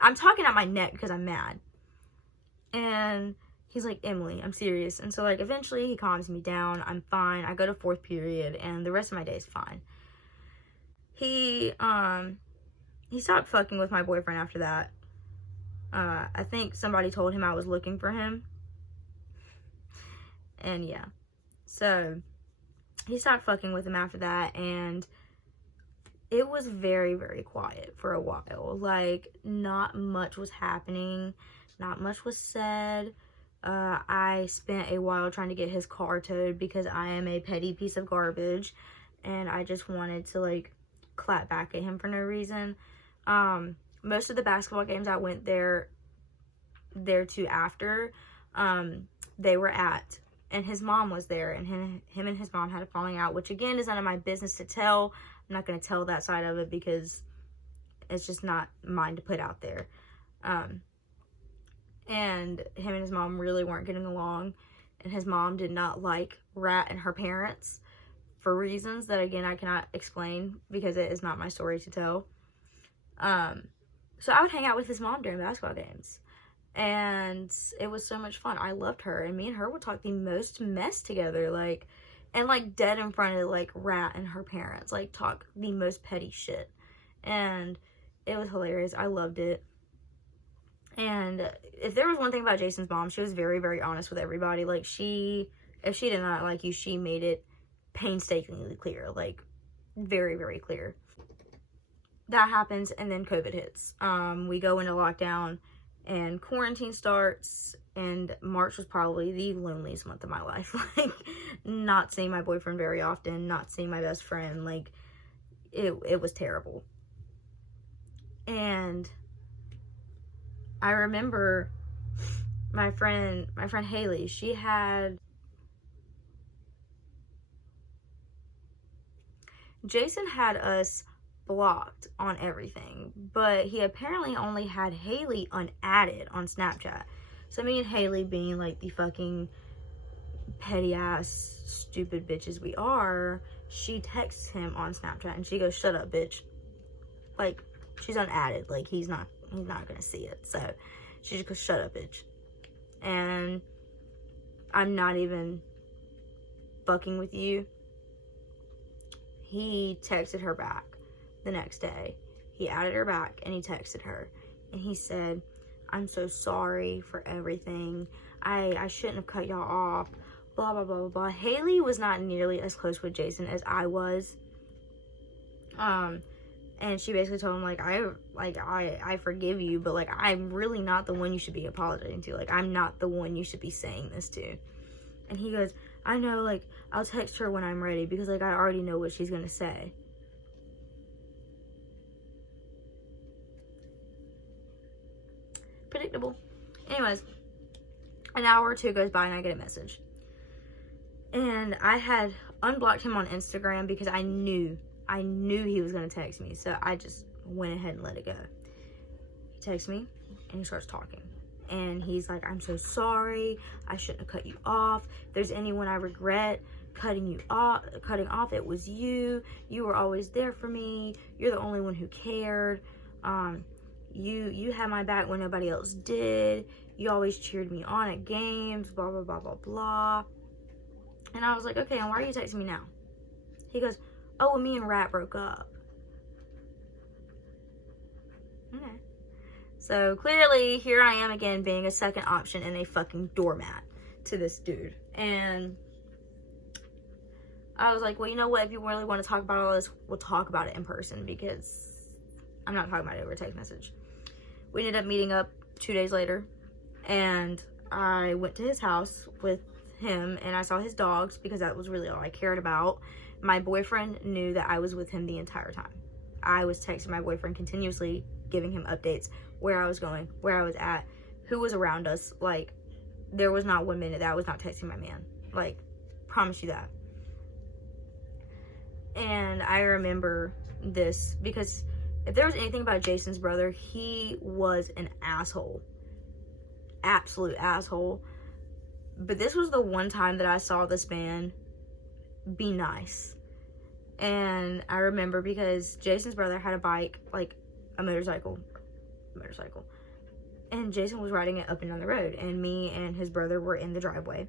I'm talking at my neck because I'm mad. And he's like, Emily, I'm serious. And so, like, eventually he calms me down. I'm fine. I go to fourth period, and the rest of my day is fine. He stopped fucking with my boyfriend after that. I think somebody told him I was looking for him. And yeah. So he stopped fucking with him after that, and it was very, very quiet for a while. Like, not much was happening. Not much was said. I spent a while trying to get his car towed because I am a petty piece of garbage, and I just wanted to, like, clap back at him for no reason. Most of the basketball games I went there to after, they were at, and his mom was there, and him and his mom had a falling out, which again is none of my business to tell. I'm not going to tell that side of it because it's just not mine to put out there. And him and his mom really weren't getting along, and his mom did not like Rat and her parents for reasons that, again, I cannot explain because it is not my story to tell. So I would hang out with his mom during basketball games, and it was so much fun. I loved her, and me and her would talk the most mess together, like, and, like, dead in front of, like, Rat and her parents, like, talk the most petty shit, and it was hilarious. I loved it. And if there was one thing about Jason's mom, she was very, very honest with everybody. Like, if she did not like you, she made it painstakingly clear. Like, very, very clear. That happens, and then COVID hits. We go into lockdown, and quarantine starts, and March was probably the loneliest month of my life. Like, not seeing my boyfriend very often, not seeing my best friend. Like, it was terrible. And I remember my friend Haley, Jason had us blocked on everything, but he apparently only had Haley unadded on Snapchat. So me and Haley, being like the fucking petty ass stupid bitches we are, she texts him on Snapchat and she goes, shut up, bitch. Like, she's unadded. Like, he's not gonna see it. So she just goes, shut up, bitch. And I'm not even fucking with you. He texted her back the next day. He added her back and he texted her. And he said, I'm so sorry for everything. I shouldn't have cut y'all off. Blah, blah, blah, blah, blah. Haley was not nearly as close with Jason as I was. And she basically told him, I forgive you, but, like, I'm really not the one you should be apologizing to. Like, I'm not the one you should be saying this to. And he goes, I know, like, I'll text her when I'm ready because, like, I already know what she's gonna say. Predictable. Anyways, an hour or two goes by and I get a message. And I had unblocked him on Instagram because I knew he was going to text me. So I just went ahead and let it go. He texts me and he starts talking. and he's like, I'm so sorry, I shouldn't have cut you off. If there's anyone I regret cutting off, it was you. You were always there for me. You're the only one who cared. You had my back when nobody else did. You always cheered me on at games, blah blah blah blah blah. And I was like, okay, and why are you texting me now? He goes, oh, well, me and Rat broke up. Okay. So clearly, here I am again being a second option and a fucking doormat to this dude. And I was like, well, you know what? If you really want to talk about all this, we'll talk about it in person, because I'm not talking about it over text message. We ended up meeting up 2 days later, and I went to his house with him, and I saw his dogs, because that was really all I cared about. My boyfriend knew that I was with him the entire time. I was texting my boyfriend continuously, giving him updates, where I was going, where I was at, who was around us. Like, there was not 1 minute that I was not texting my man. Like, promise you that. And I remember this because if there was anything about Jason's brother, he was an asshole. Absolute asshole. But this was the one time that I saw this man be nice. And I remember because Jason's brother had a bike, like a motorcycle. And Jason was riding it up and down the road. And me and his brother were in the driveway.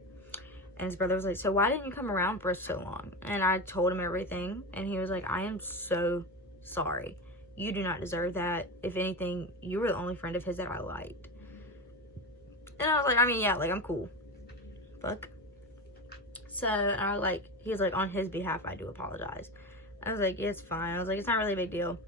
And his brother was like, so why didn't you come around for so long? And I told him everything. And he was like, I am so sorry. You do not deserve that. If anything, you were the only friend of his that I liked. And I was like, I mean, yeah, like, I'm cool. Fuck. So, I was like, he was like, on his behalf, I do apologize. I was like, yeah, it's fine. I was like, it's not really a big deal.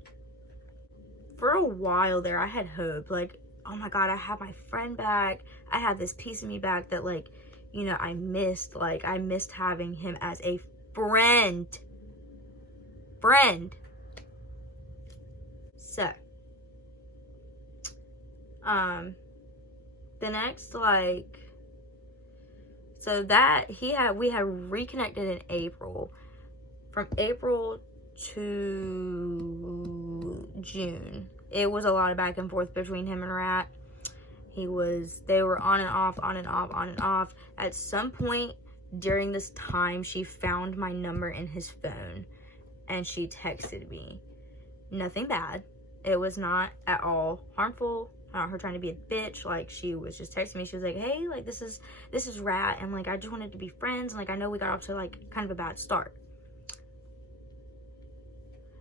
For a while there, I had hope. Like, oh my God, I have my friend back. I have this piece of me back that, like, you know, I missed. Like, I missed having him as a friend. So, the next, like, so that we had reconnected in April. From April to June, it was a lot of back and forth between him and Rat. They were on and off. At some point during this time, she found my number in his phone and she texted me. Nothing bad. It was not at all harmful. Not her trying to be a bitch. Like, she was just texting me. She was like, hey, like, this is Rat, and like, I just wanted to be friends, and like, I know we got off to like kind of a bad start.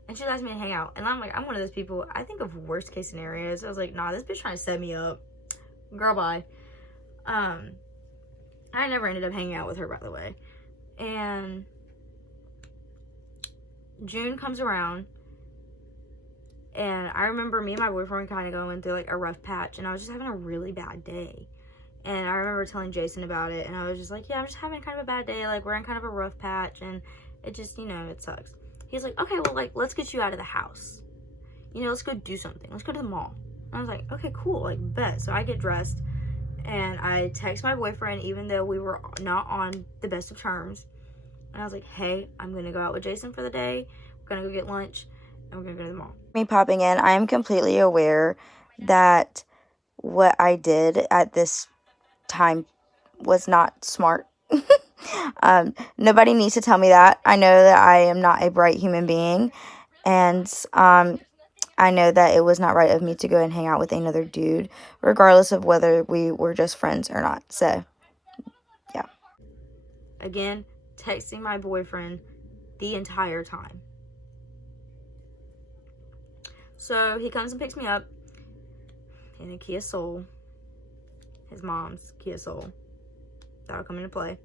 And she asked me to hang out. And I'm like, I'm one of those people, I think of worst case scenarios. I was like, nah, this bitch trying to set me up. Girl, bye. I never ended up hanging out with her, by the way. And June comes around. And I remember me and my boyfriend kind of going through like a rough patch. And I was just having a really bad day. And I remember telling Jason about it. And I was just like, yeah, I'm just having kind of a bad day. Like, we're in kind of a rough patch. And it just, you know, it sucks. He's like, okay, well, like, let's get you out of the house. You know, let's go do something. Let's go to the mall. And I was like, okay, cool, like, bet. So I get dressed, and I text my boyfriend, even though we were not on the best of terms. And I was like, hey, I'm going to go out with Jason for the day. We're going to go get lunch, and we're going to go to the mall. Me popping in, I am completely aware that what I did at this time was not smart. Nobody needs to tell me that. I know that I am not a bright human being, and I know that it was not right of me to go and hang out with another dude, regardless of whether we were just friends or not. So, yeah. Again, texting my boyfriend the entire time. So he comes and picks me up in a Kia Soul, his mom's Kia Soul. That'll come into play.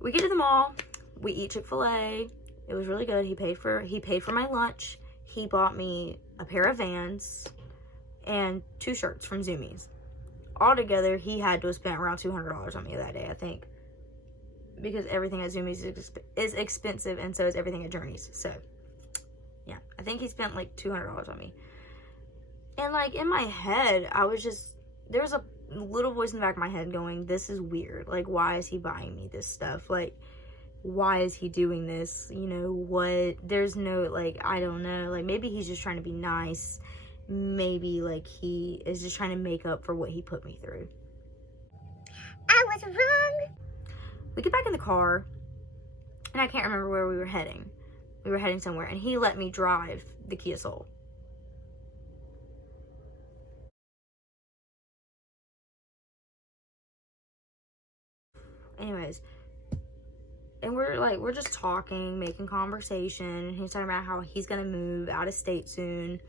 We get to the mall. We eat Chick-fil-A. It was really good. He paid for my lunch. He bought me a pair of Vans and 2 shirts from Zoomies. Altogether, he had to have spent around $200 on me that day, I think, because everything at Zoomies is expensive, and so is everything at Journeys. So, yeah, I think he spent like $200 on me. And like in my head, I was just, there's a little voice in the back of my head going, this is weird. Like, why is he buying me this stuff? Like, why is he doing this? You know, what? There's no, like, I don't know. Like, maybe he's just trying to be nice maybe like he is just trying to make up for what he put me through. I was wrong. We get back in the car, and I can't remember where we were heading. We were heading somewhere, and he let me drive the Kia Soul. Anyways, and we're just talking, making conversation. He's talking about how he's gonna move out of state soon,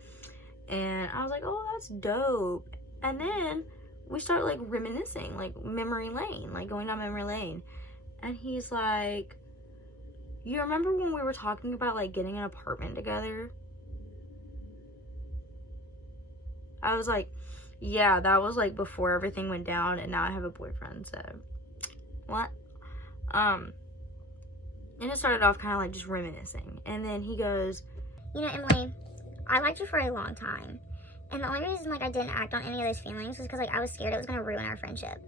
and I was like, oh, that's dope. And then we start like reminiscing, like memory lane, like going down memory lane. And he's like, you remember when we were talking about like getting an apartment together? I was like, yeah, that was like before everything went down, and now I have a boyfriend, so what? And it started off kind of like just reminiscing, and then he goes, You know, Emily, I liked you for a long time, and the only reason like I didn't act on any of those feelings was because like I was scared it was gonna ruin our friendship.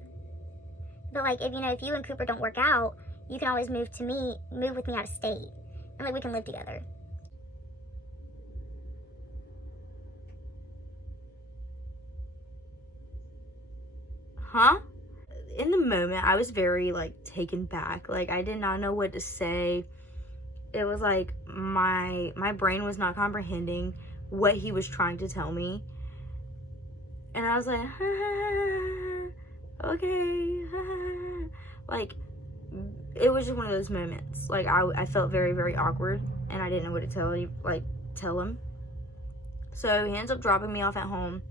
But like if you and Cooper don't work out, you can always move with me out of state, and like we can live together. huh? In the moment, I was very like taken back. Like I did not know what to say. It was like my brain was not comprehending what he was trying to tell me, and I was like, okay, like it was just one of those moments. Like I felt very, very awkward, and I didn't know what to tell him. So he ends up dropping me off at home.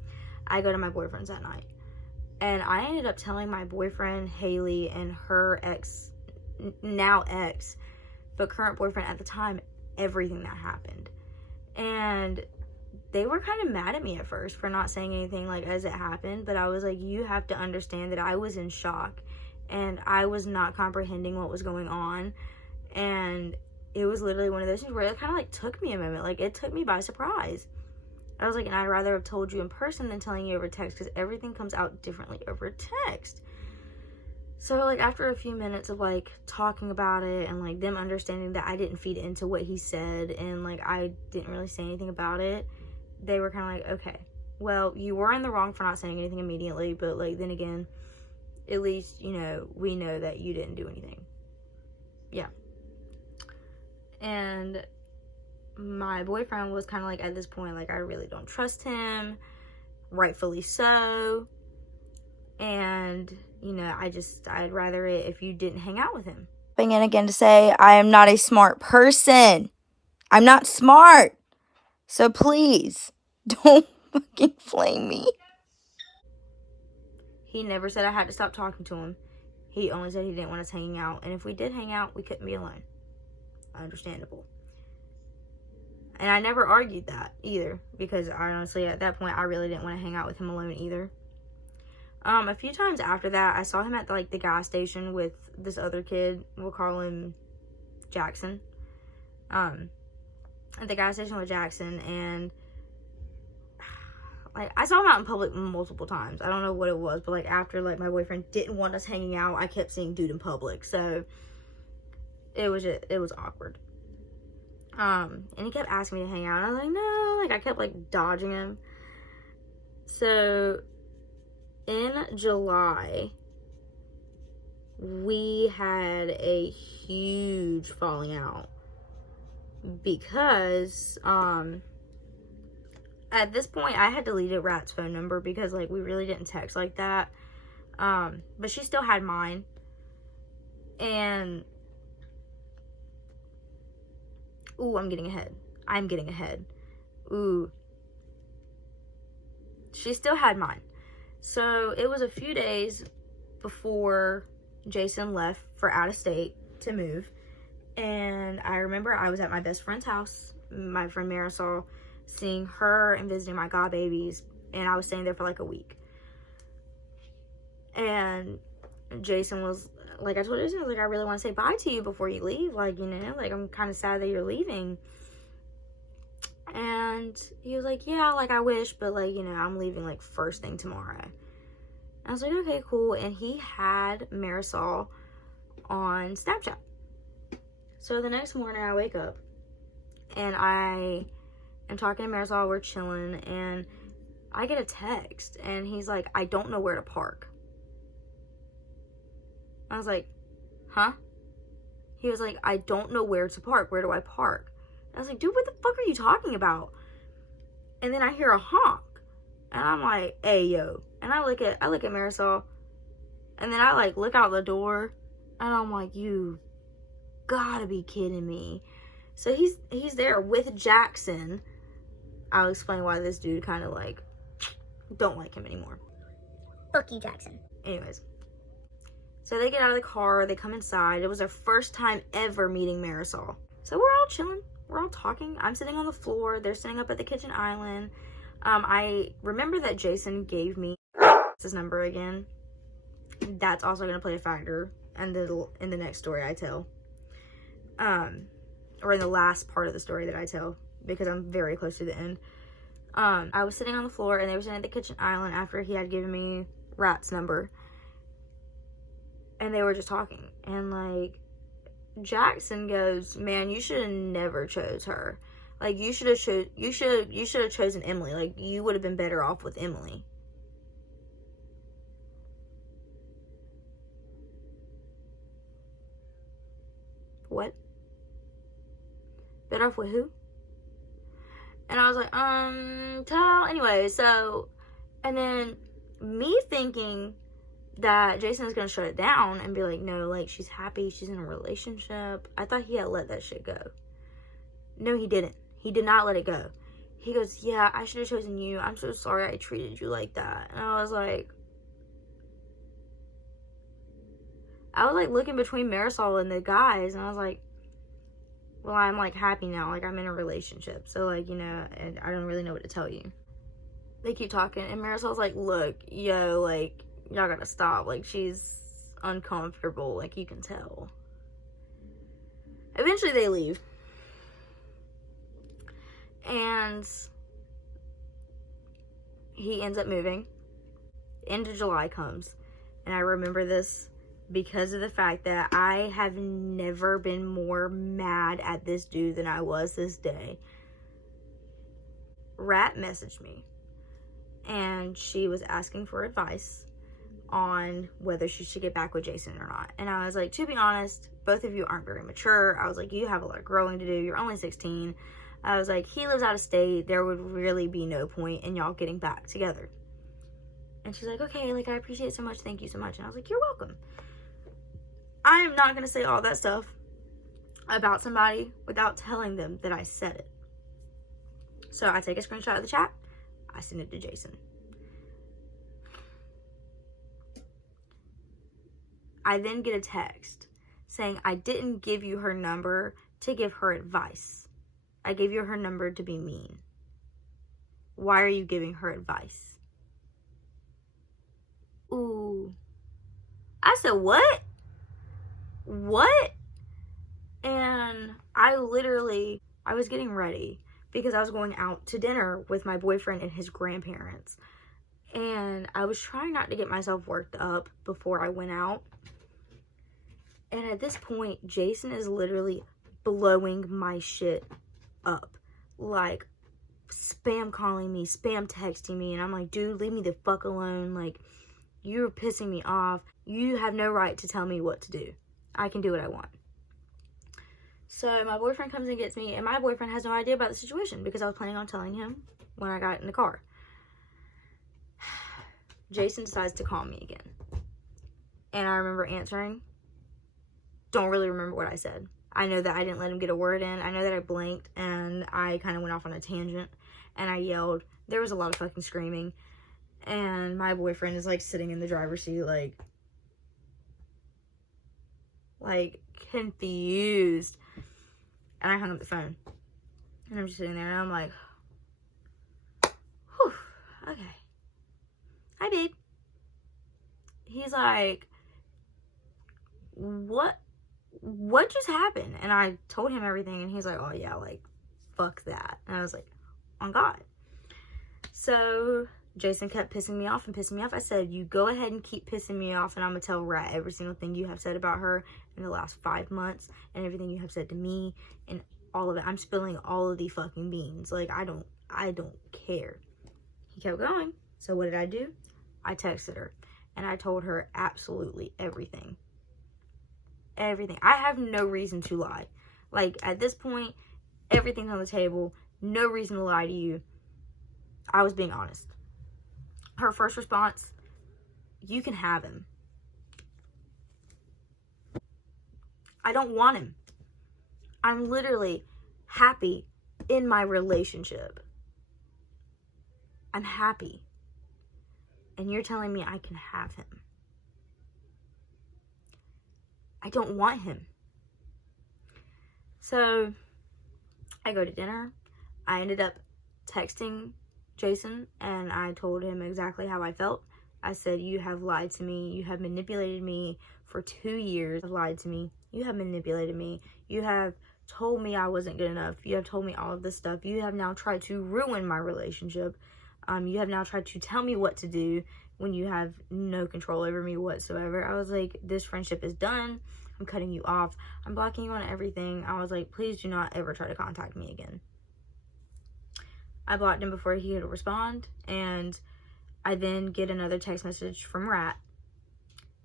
I go to my boyfriend's that night, and I ended up telling my boyfriend Haley and her now ex, but current boyfriend at the time, everything that happened. And they were kind of mad at me at first for not saying anything like as it happened, but I was like, you have to understand that I was in shock and I was not comprehending what was going on. And it was literally one of those things where it kind of like took me a moment. Like it took me by surprise. I was like, and I'd rather have told you in person than telling you over text, because everything comes out differently over text. So like after a few minutes of like talking about it and like them understanding that I didn't feed into what he said and like I didn't really say anything about it, they were kind of like, okay, well, you were in the wrong for not saying anything immediately, but like then again, at least, you know, we know that you didn't do anything. Yeah. And my boyfriend was kind of like, at this point, like I really don't trust him, rightfully so. And, you know, I'd rather it if you didn't hang out with him. In again to say, I am not a smart person. I'm not smart. So please, don't fucking flame me. He never said I had to stop talking to him. He only said he didn't want us hanging out. And if we did hang out, we couldn't be alone. Understandable. And I never argued that either, because honestly, at that point, I really didn't want to hang out with him alone either. A few times after that, I saw him at like the gas station with this other kid. We'll call him Jackson. At the gas station with Jackson, and like I saw him out in public multiple times. I don't know what it was, but like after like my boyfriend didn't want us hanging out, I kept seeing dude in public, so it was awkward. And he kept asking me to hang out, and I was like, no, like I kept like dodging him. So in July, we had a huge falling out because at this point I had deleted Rat's phone number because like we really didn't text like that. But she still had mine, and ooh, I'm getting ahead. Ooh, she still had mine. So it was a few days before Jason left for out of state to move, and I remember I was at my best friend's house, my friend Marisol, seeing her and visiting my godbabies, and I was staying there for like a week. And Jason was like, I told Jason, I was like, I really want to say bye to you before you leave, like, you know, like I'm kind of sad that you're leaving. And he was like, yeah, like I wish, but like, you know, I'm leaving like first thing tomorrow. I was like, okay, cool. And he had Marisol on Snapchat. So the next morning I wake up and I am talking to Marisol, we're chilling, and I get a text and he's like, I don't know where to park. I was like, huh? He was like, I don't know where to park. Where do I park? I was like, dude, what the fuck are you talking about? And then I hear a honk. And I'm like, hey, yo. And I look at Marisol. And then I like look out the door. And I'm like, you gotta be kidding me. So he's there with Jackson. I'll explain why this dude kind of like don't like him anymore. Fuck you, Jackson. Anyways. So they get out of the car, they come inside. It was their first time ever meeting Marisol. So we're all chilling, we're all talking. I'm sitting on the floor, they're sitting up at the kitchen island. I remember that Jason gave me his number again. That's also going to play a factor in the next story I tell. Or in the last part of the story that I tell, because I'm very close to the end. I was sitting on the floor and they were sitting at the kitchen island after he had given me Rat's number. And they were just talking. And like, Jackson goes, man, you should have never chose her. Like, you should have chosen Emily. Like, you would have been better off with Emily. What? Better off with who? And I was like, anyway, so, and then me thinking that Jason is going to shut it down and be like, no, like, she's happy, she's in a relationship. I thought he had let that shit go. No, he didn't. He did not let it go. He goes, yeah, I should have chosen you. I'm so sorry I treated you like that. And I was like looking between Marisol and the guys, and I was like, well, I'm like happy now. Like, I'm in a relationship. So like, you know, and I don't really know what to tell you. They keep talking, and Marisol's like, look, yo, like, y'all gotta stop. Like, she's uncomfortable. Like, you can tell. Eventually they leave. And he ends up moving. End of July comes. And I remember this because of the fact that I have never been more mad at this dude than I was this day. Rat messaged me. And she was asking for advice on whether she should get back with Jason or not. And I was like, to be honest, both of you aren't very mature. I was like, you have a lot of growing to do. You're only 16. I was like, he lives out of state. There would really be no point in y'all getting back together. And she's like, okay, like, I appreciate it so much. Thank you so much. And I was like, you're welcome. I am not going to say all that stuff about somebody without telling them that I said it. So I take a screenshot of the chat. I send it to Jason. I then get a text saying, I didn't give you her number to give her advice. I gave you her number to be mean. Why are you giving her advice? Ooh. I said, what? What? And I was getting ready because I was going out to dinner with my boyfriend and his grandparents. And I was trying not to get myself worked up before I went out. And at this point, Jason is literally blowing my shit up. Like, spam calling me, spam texting me. And I'm like, dude, leave me the fuck alone. Like, you're pissing me off. You have no right to tell me what to do. I can do what I want. So my boyfriend comes and gets me, and my boyfriend has no idea about the situation because I was planning on telling him when I got in the car. Jason decides to call me again. And I remember answering. Don't really remember what I said. I know that I didn't let him get a word in. I know that I blanked and I kind of went off on a tangent and I yelled. There was a lot of fucking screaming. And my boyfriend is like sitting in the driver's seat like confused. And I hung up the phone. And I'm just sitting there and I'm like, whew, okay. Hi, babe. He's like, what just happened? And I told him everything and he's like, oh yeah, like, fuck that. And I was like, on God. So Jason kept pissing me off and pissing me off. I said, you go ahead and keep pissing me off and I'm gonna tell Rat every single thing you have said about her in the last 5 months and everything you have said to me and all of it. I'm spilling all of the fucking beans. Like, I don't care. He kept going. So what did I do? I texted her and I told her absolutely everything. Everything. I have no reason to lie. Like, at this point, everything's on the table. No reason to lie to you. I was being honest. Her first response, you can have him. I don't want him. I'm literally happy in my relationship. I'm happy. And you're telling me I can have him. I don't want him. So I go to dinner. I ended up texting Jason and I told him exactly how I felt. I said, you have lied to me. You have manipulated me for 2 years. You have lied to me. You have manipulated me. You have told me I wasn't good enough. You have told me all of this stuff. You have now tried to ruin my relationship. You have now tried to tell me what to do when you have no control over me whatsoever. I was like, this friendship is done. I'm cutting you off. I'm blocking you on everything. I was like, please do not ever try to contact me again. I blocked him before he could respond, and I then get another text message from Rat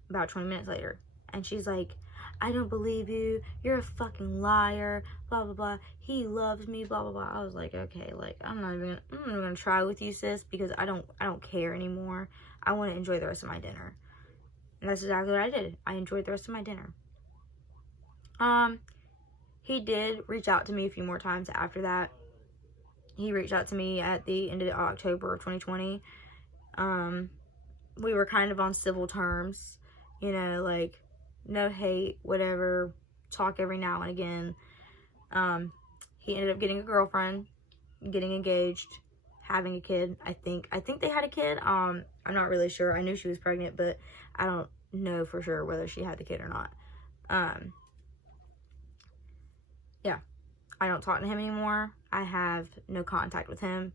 about 20 minutes later. And she's like, I don't believe you. You're a fucking liar. Blah, blah, blah. He loves me. Blah, blah, blah. I was like, okay, like, I'm not even gonna try with you, sis, because I don't care anymore. I want to enjoy the rest of my dinner. And that's exactly what I did. I enjoyed the rest of my dinner. He did reach out to me a few more times after that. He reached out to me at the end of October of 2020. We were kind of on civil terms, you know, like, no hate, whatever, talk every now and again. He ended up getting a girlfriend, getting engaged, having a kid. I think they had a kid. I'm not really sure. I knew she was pregnant, but I don't know for sure whether she had the kid or not. Yeah, I don't talk to him anymore. I have no contact with him.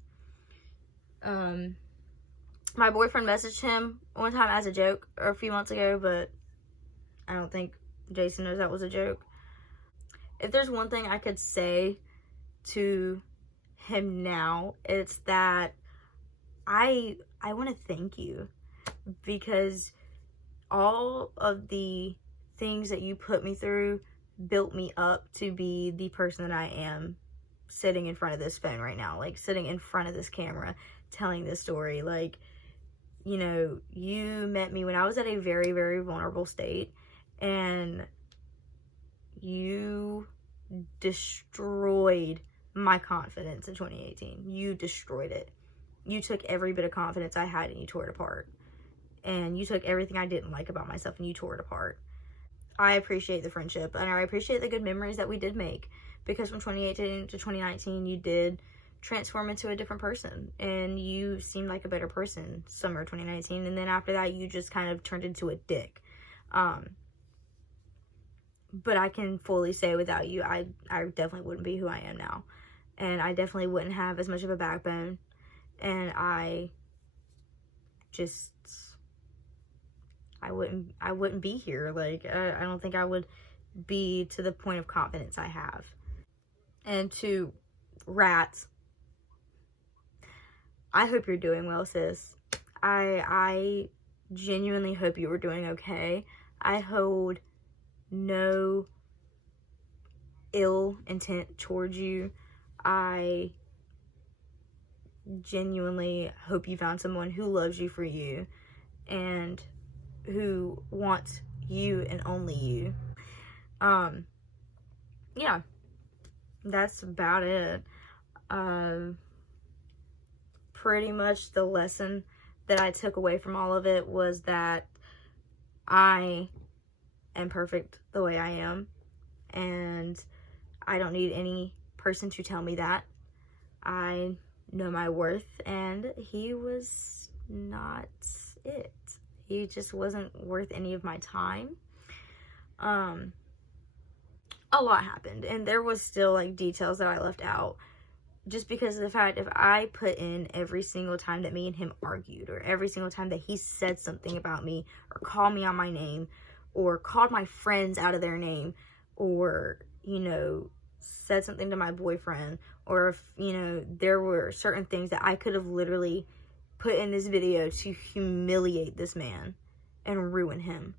My boyfriend messaged him one time as a joke a few months ago, but I don't think Jason knows that was a joke. If there's one thing I could say to him now, it's that I want to thank you, because all of the things that you put me through built me up to be the person that I am, sitting in front of this phone right now, like sitting in front of this camera telling this story. Like, you know, you met me when I was at a very, very vulnerable state, and you destroyed my confidence in 2018. You destroyed it. You took every bit of confidence I had and you tore it apart. And you took everything I didn't like about myself and you tore it apart. I appreciate the friendship, and I appreciate the good memories that we did make, because from 2018 to 2019, you did transform into a different person, and you seemed like a better person summer 2019, and then after that, you just kind of turned into a dick. But I can fully say without you, I definitely wouldn't be who I am now, and I definitely wouldn't have as much of a backbone, and I wouldn't be here. Like, I don't think I would be to the point of confidence I have. And to Rat, I hope you're doing well, sis. I genuinely hope you were doing okay. I hold no ill intent towards you. I genuinely hope you found someone who loves you for you and who wants you and only you. Yeah, that's about it. Pretty much the lesson that I took away from all of it was that I am perfect the way I am, and I don't need any person to tell me that. I know my worth, and he was not it. He just wasn't worth any of my time. A lot happened, and there was still like details that I left out, just because of the fact, if I put in every single time that me and him argued, or every single time that he said something about me, or called me on my name, or called my friends out of their name, or, you know, said something to my boyfriend, or if, you know, there were certain things that I could have literally put in this video to humiliate this man and ruin him.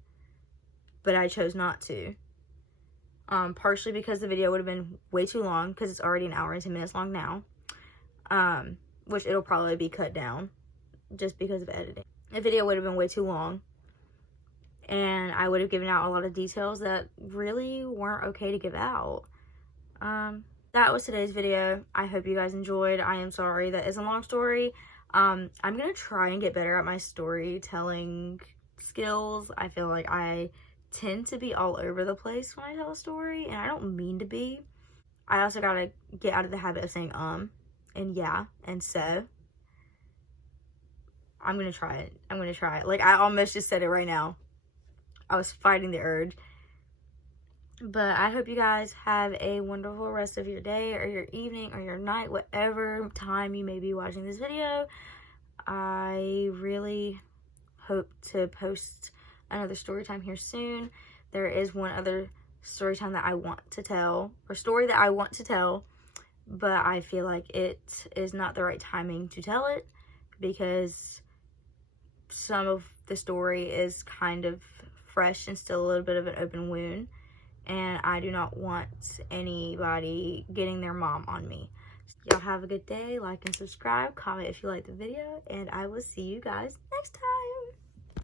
But I chose not to. Partially because the video would have been way too long, because it's already an hour and 10 minutes long now. Which it'll probably be cut down just because of editing. The video would have been way too long, and I would have given out a lot of details that really weren't okay to give out. That was today's video. I hope you guys enjoyed. I am sorry that it's a long story. I'm gonna try and get better at my storytelling skills. I feel like I tend to be all over the place when I tell a story, and I don't mean to be. I also gotta get out of the habit of saying and yeah and so. I'm gonna try it. I'm gonna try it. Like, I almost just said it right now. I was fighting the urge. But I hope you guys have a wonderful rest of your day or your evening or your night, whatever time you may be watching this video. I really hope to post another story time here soon. There is one other story time that I want to tell, or story that I want to tell, but I feel like it is not the right timing to tell it, because some of the story is kind of fresh and still a little bit of an open wound, and I do not want anybody getting their mom on me. Y'all have a good day. Like and subscribe. Comment if you like the video, and I will see you guys next time.